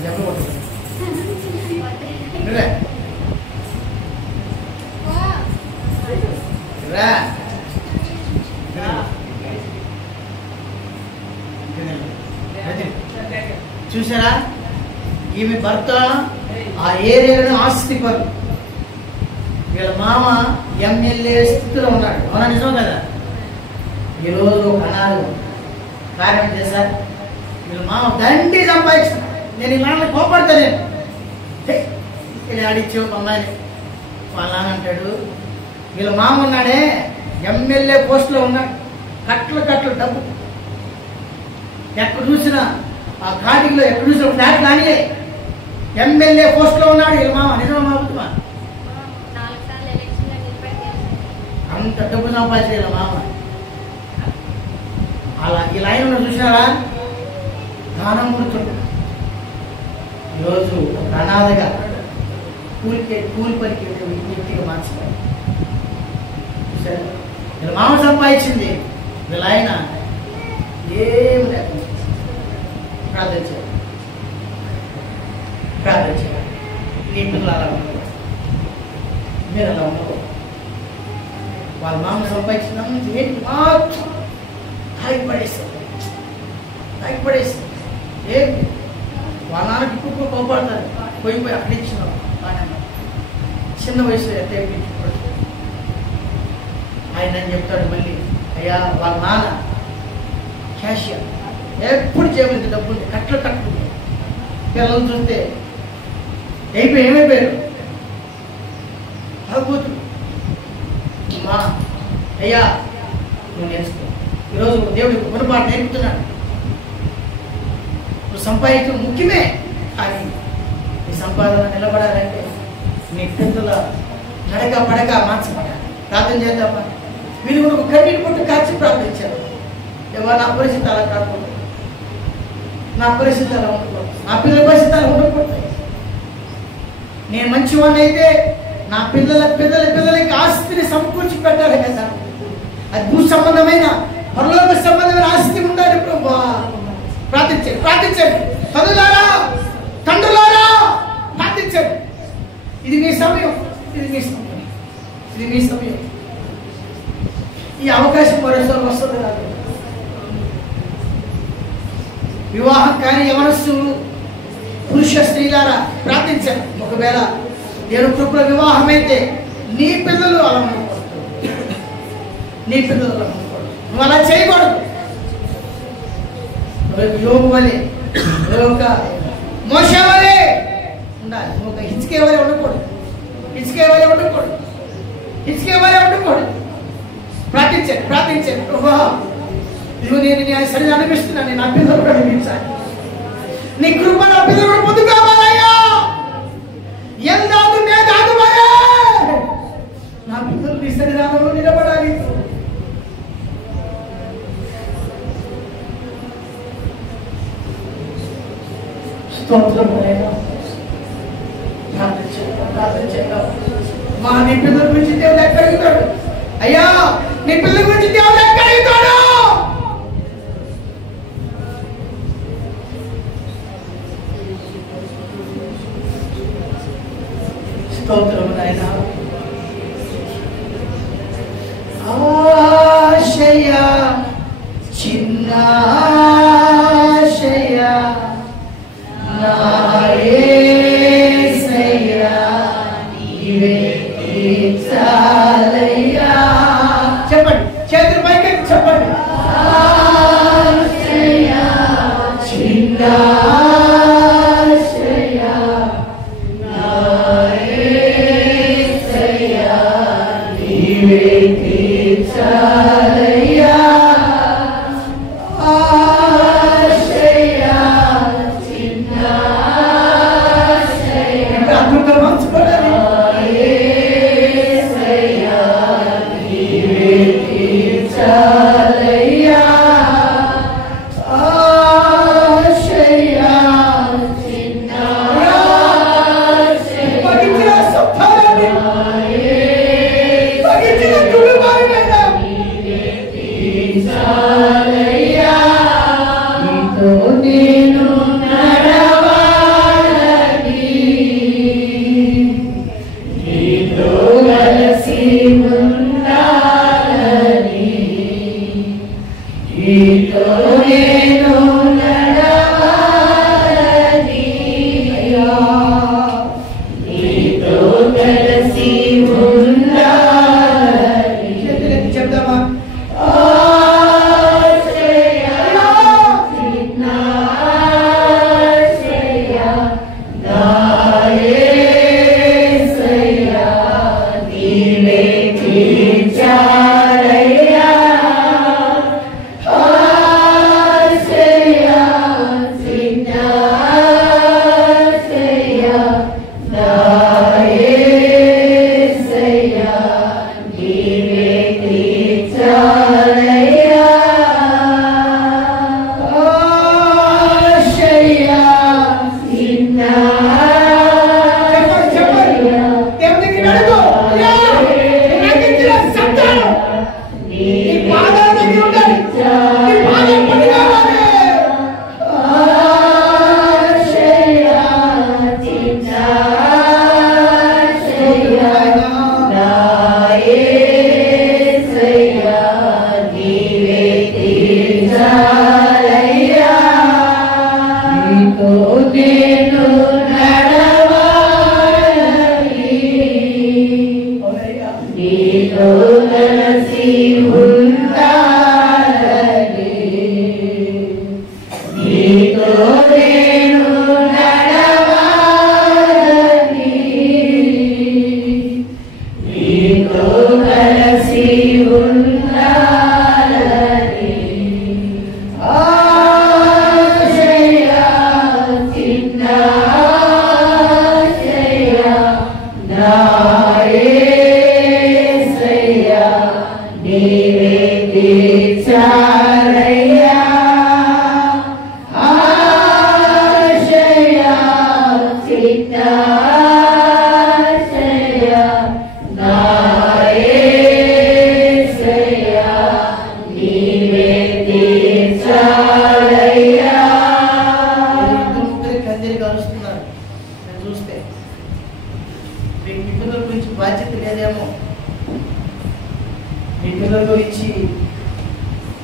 దెబ్బ కొట్టుకుంటా చూసారా? ఈమె భర్త ఆ ఏరియాలో ఆస్తి పరు, వీళ్ళ మామ ఎమ్మెల్యే స్థితిలో ఉన్నాడు. అవునా? నిజం కదా? ఈరోజు ఒక అనాథ కారణం చేశారు. వీళ్ళ మామ దండి సంపాదించాడు. నేను ఈ నాన్న కోపడతాను, ఇలా ఆడిచ్చే ఒక అమ్మాయిని. వాళ్ళ నాన్న అంటాడు, వీళ్ళ మామ ఉన్నాడే ఎమ్మెల్యే పోస్టులో ఉన్నాడు, కట్టలు డబ్బు, ఎక్కడ చూసినా ఆ కాటిలో ఎక్కడ చూసినా ఫ్లాట్ కానీ ఎమ్మెల్యే పోస్టులో ఉన్నాడు వీళ్ళ మామ. నిజమా మామా? అంత డబ్బు సంపాదించే వీళ్ళ మామ. అలా ఈ లైన్ చూసారా? దానమూర్తుడు ఈరోజు ఒక అనాథగా కూలి పనికి వ్యక్తిగా మార్చారు. చూసారా? వీళ్ళ మామ సంపాదించింది, వీళ్ళ ఆయన ఏమి లేకుండా ప్రార్థించారు. నీ పిల్లలు అలా ఉండవు, మీరు అలా ఉండవు. వాళ్ళ మామ సంపాదించిన ఏంటి మాత్రం తాగిపడేస్తారు. ఏంటి వాళ్ళ నాన్నకి ఇప్పుడు కోపడతారు, పోయి అక్కడ ఇచ్చిన చిన్న వయసులో ఎట్టేపించుకోవడం. ఆయన అని చెప్తాడు మళ్ళీ, అయ్యా వాళ్ళ నాన్న క్యాషియర్, ఎప్పుడు చేయలేదు డబ్బు ఉంది, కట్టలు పిల్లలు చూస్తే ఏమైపోయారు తాగుబోతులు. మా అయ్యా నువ్వు నేర్చుకో, ఈరోజు దేవుడు గుణపాటు నేర్పుతున్నాడు. నువ్వు సంపాదించడం ముఖ్యమే, కానీ నీ సంపాదన నిలబడాలంటే నీ పిల్లల నడక పడక మార్చబడాలి. ప్రార్థన చేద్దామా? వీళ్ళు కూడా ఒక కన్నీటి పొట్టు కాచి ప్రార్థించారు. ఎవరు నా పరిస్థితి అలా కాకూడదు, నా పరిస్థితి అలా ఉండకూడదు, నా పిల్లల పరిస్థితి అలా ఉండకూడదు. నేను మంచివాడిని అయితే నా పిల్లలకి ఆస్తిని సమకూర్చి పెట్టాలి కదా. అది భూ సంబంధమైన పరలోక సంబంధమైన ఆస్తి ఉండాలి. ప్రభా ప్రార్థించండి తల్లులారా, తండ్రులారా, ప్రార్థించండి. ఇది మీ సమయం. ఈ అవకాశం మరోసారి వస్తుంది కాదు. వివాహం కానీ యవనస్తులు, పురుష స్త్రీలారా ప్రార్థించండి. ఒకవేళ దేవుని కృపలో వివాహం అయితే నీ పిల్లలు అలా ఉండకూడదు, నువ్వు అలా చేయకూడదు. యోగు వలె, మోషే వలె ఉండాలి. నువ్వు ఒక హిజ్కియా వలె ఉండకూడదు. ప్రార్థించండి. ప్రభా ఇదిగో నేను నీ సరిగా అనిపిస్తున్నాను, నా పిల్లలు కూడా అనిపించాలి. నీ కృప నా పిల్లలు పొందు కావాలయ్యా. ఎందాదు మేదాదు వలె నా పిల్లలు నీ సన్నిధానంలో నిలబడాలి. స్తోత్రములైనా ప్రార్థించండి. మా నీ పిల్లల గురించి దేవుడు ఎక్కడ అడుగుతాడు? అయ్యా నీ పిల్లల గురించి దేవుడు ఎక్కడ అడుగుతాడు? స్తోత్రము నాయనా. ఆశయ చిన్న ఆశయ నా యేసయ్యా నీవే తీర్చాలయ్యా. చెప్పండి, చేతులు పైకెత్తి చెప్పండి. ఆశయ చిన్న ఆశయ నా యేసయ్యా నీవే తీర్చాలయ్యా. నీతో కలిసి ఉండాలని చెప్దామా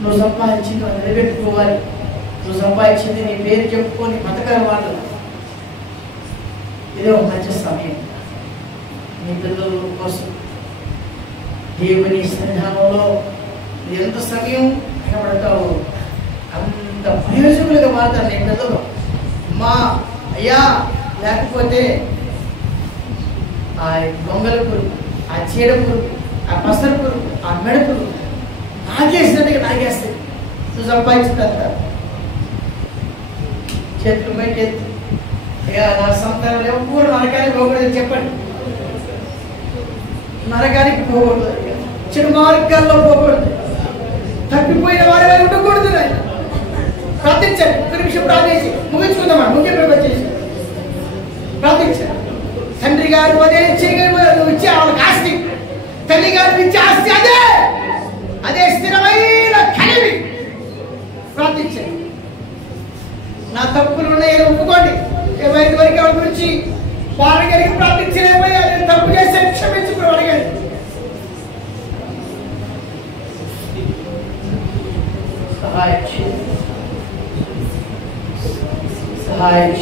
నువ్వు సంపాదించింది నిలబెట్టుకోవాలి, నువ్వు సంపాదించింది నీ పేరు చెప్పుకొని బతకాలి వాళ్ళు. ఇదే ఒక మంచి సమయం నీ పిల్లల కోసం దేవుని సన్నిధానంలో ఎంత సమయం కనబడతావు అంత ప్రయోజకులుగా మారుతారు నీ పిల్లలు. మా అయ్యా లేకపోతే ఆ దొంగల పురుగు, ఆ చీడ పురుగు, ఆ పసర పురుగు, ఆ మెడ పురుగు నాగేసినట్టుగా నాగేస్తాయి. నువ్వు సంపాదించినంత చేతులు బయట ఎత్తు. ఇక నా సంతానం ఎవరు నరకానికి పోకూడదు చెప్పండి. నరకానికి పోకూడదు, చిన్న మార్గాల్లో పోకూడదు, తప్పిపోయిన వారి వారు ఉండకూడదు. ప్రార్థించండి, ఒక నిమిషం ప్రార్థించి ముగించుకుందామా. ముఖ్యంగా వచ్చేసి ప్రార్థించండి. తండ్రి గారు అదే నువ్వు ఇచ్చే వాళ్ళకి ఆస్తి, తల్లి గారు ఇచ్చే ఆస్తి అదే అదే స్థిరమైన కలివి. ప్రార్థించండి. నా తప్పులు ఉన్నాయని ఒప్పుకోండి. ఏమైంది వరకు ఎవరి గురించి వారికి ప్రార్థించలేమయ్యా, నేను తప్పు చేస్తే క్షమించుకుని అడగండి. సహాయం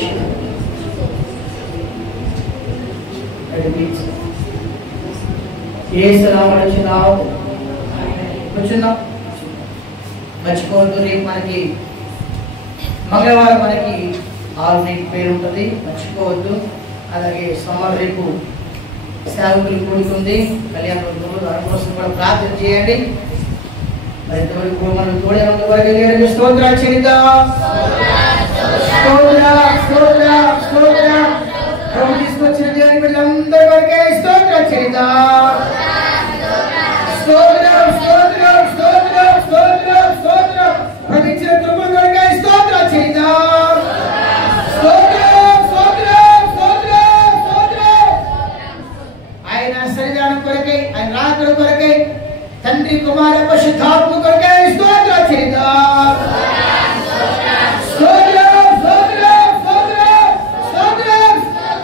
కూర్చున్నాం. మర్చిపోవద్దు, రేపు మనకి మంగళవారం మనకి 6 పేరు ఉంటుంది, మర్చిపోవద్దు. అలాగే సోమవారం రేపు సేవకులు కూడుకుంది, కళ్యాణ కోసం కూడా ప్రార్థన చేయండి. మరి ఇంతవరకు మనం తోడే వరకు స్తోత్రాలు చెల్లిద్దాం. తీసుకొచ్చిన దేవుని బిడ్డలందరి వరకే స్తోత్రాలు చెల్లిద్దాం. ఆయన సన్నిధానం కొరకై, ఆయన రాకడ కొరకై, తండ్రి కుమార పరిశుద్ధాత్మ కొరకై స్తోత్రాలు చెల్లిద్దాం.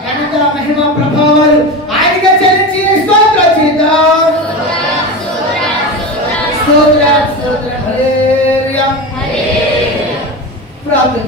ఘనత మహిమ ప్రభావాలు ఆయనగా చెల్లించి స్తోత్రాలు చెల్లిద్దాం. స్తోత్రం హల్లెలూయా. ప్రార్థన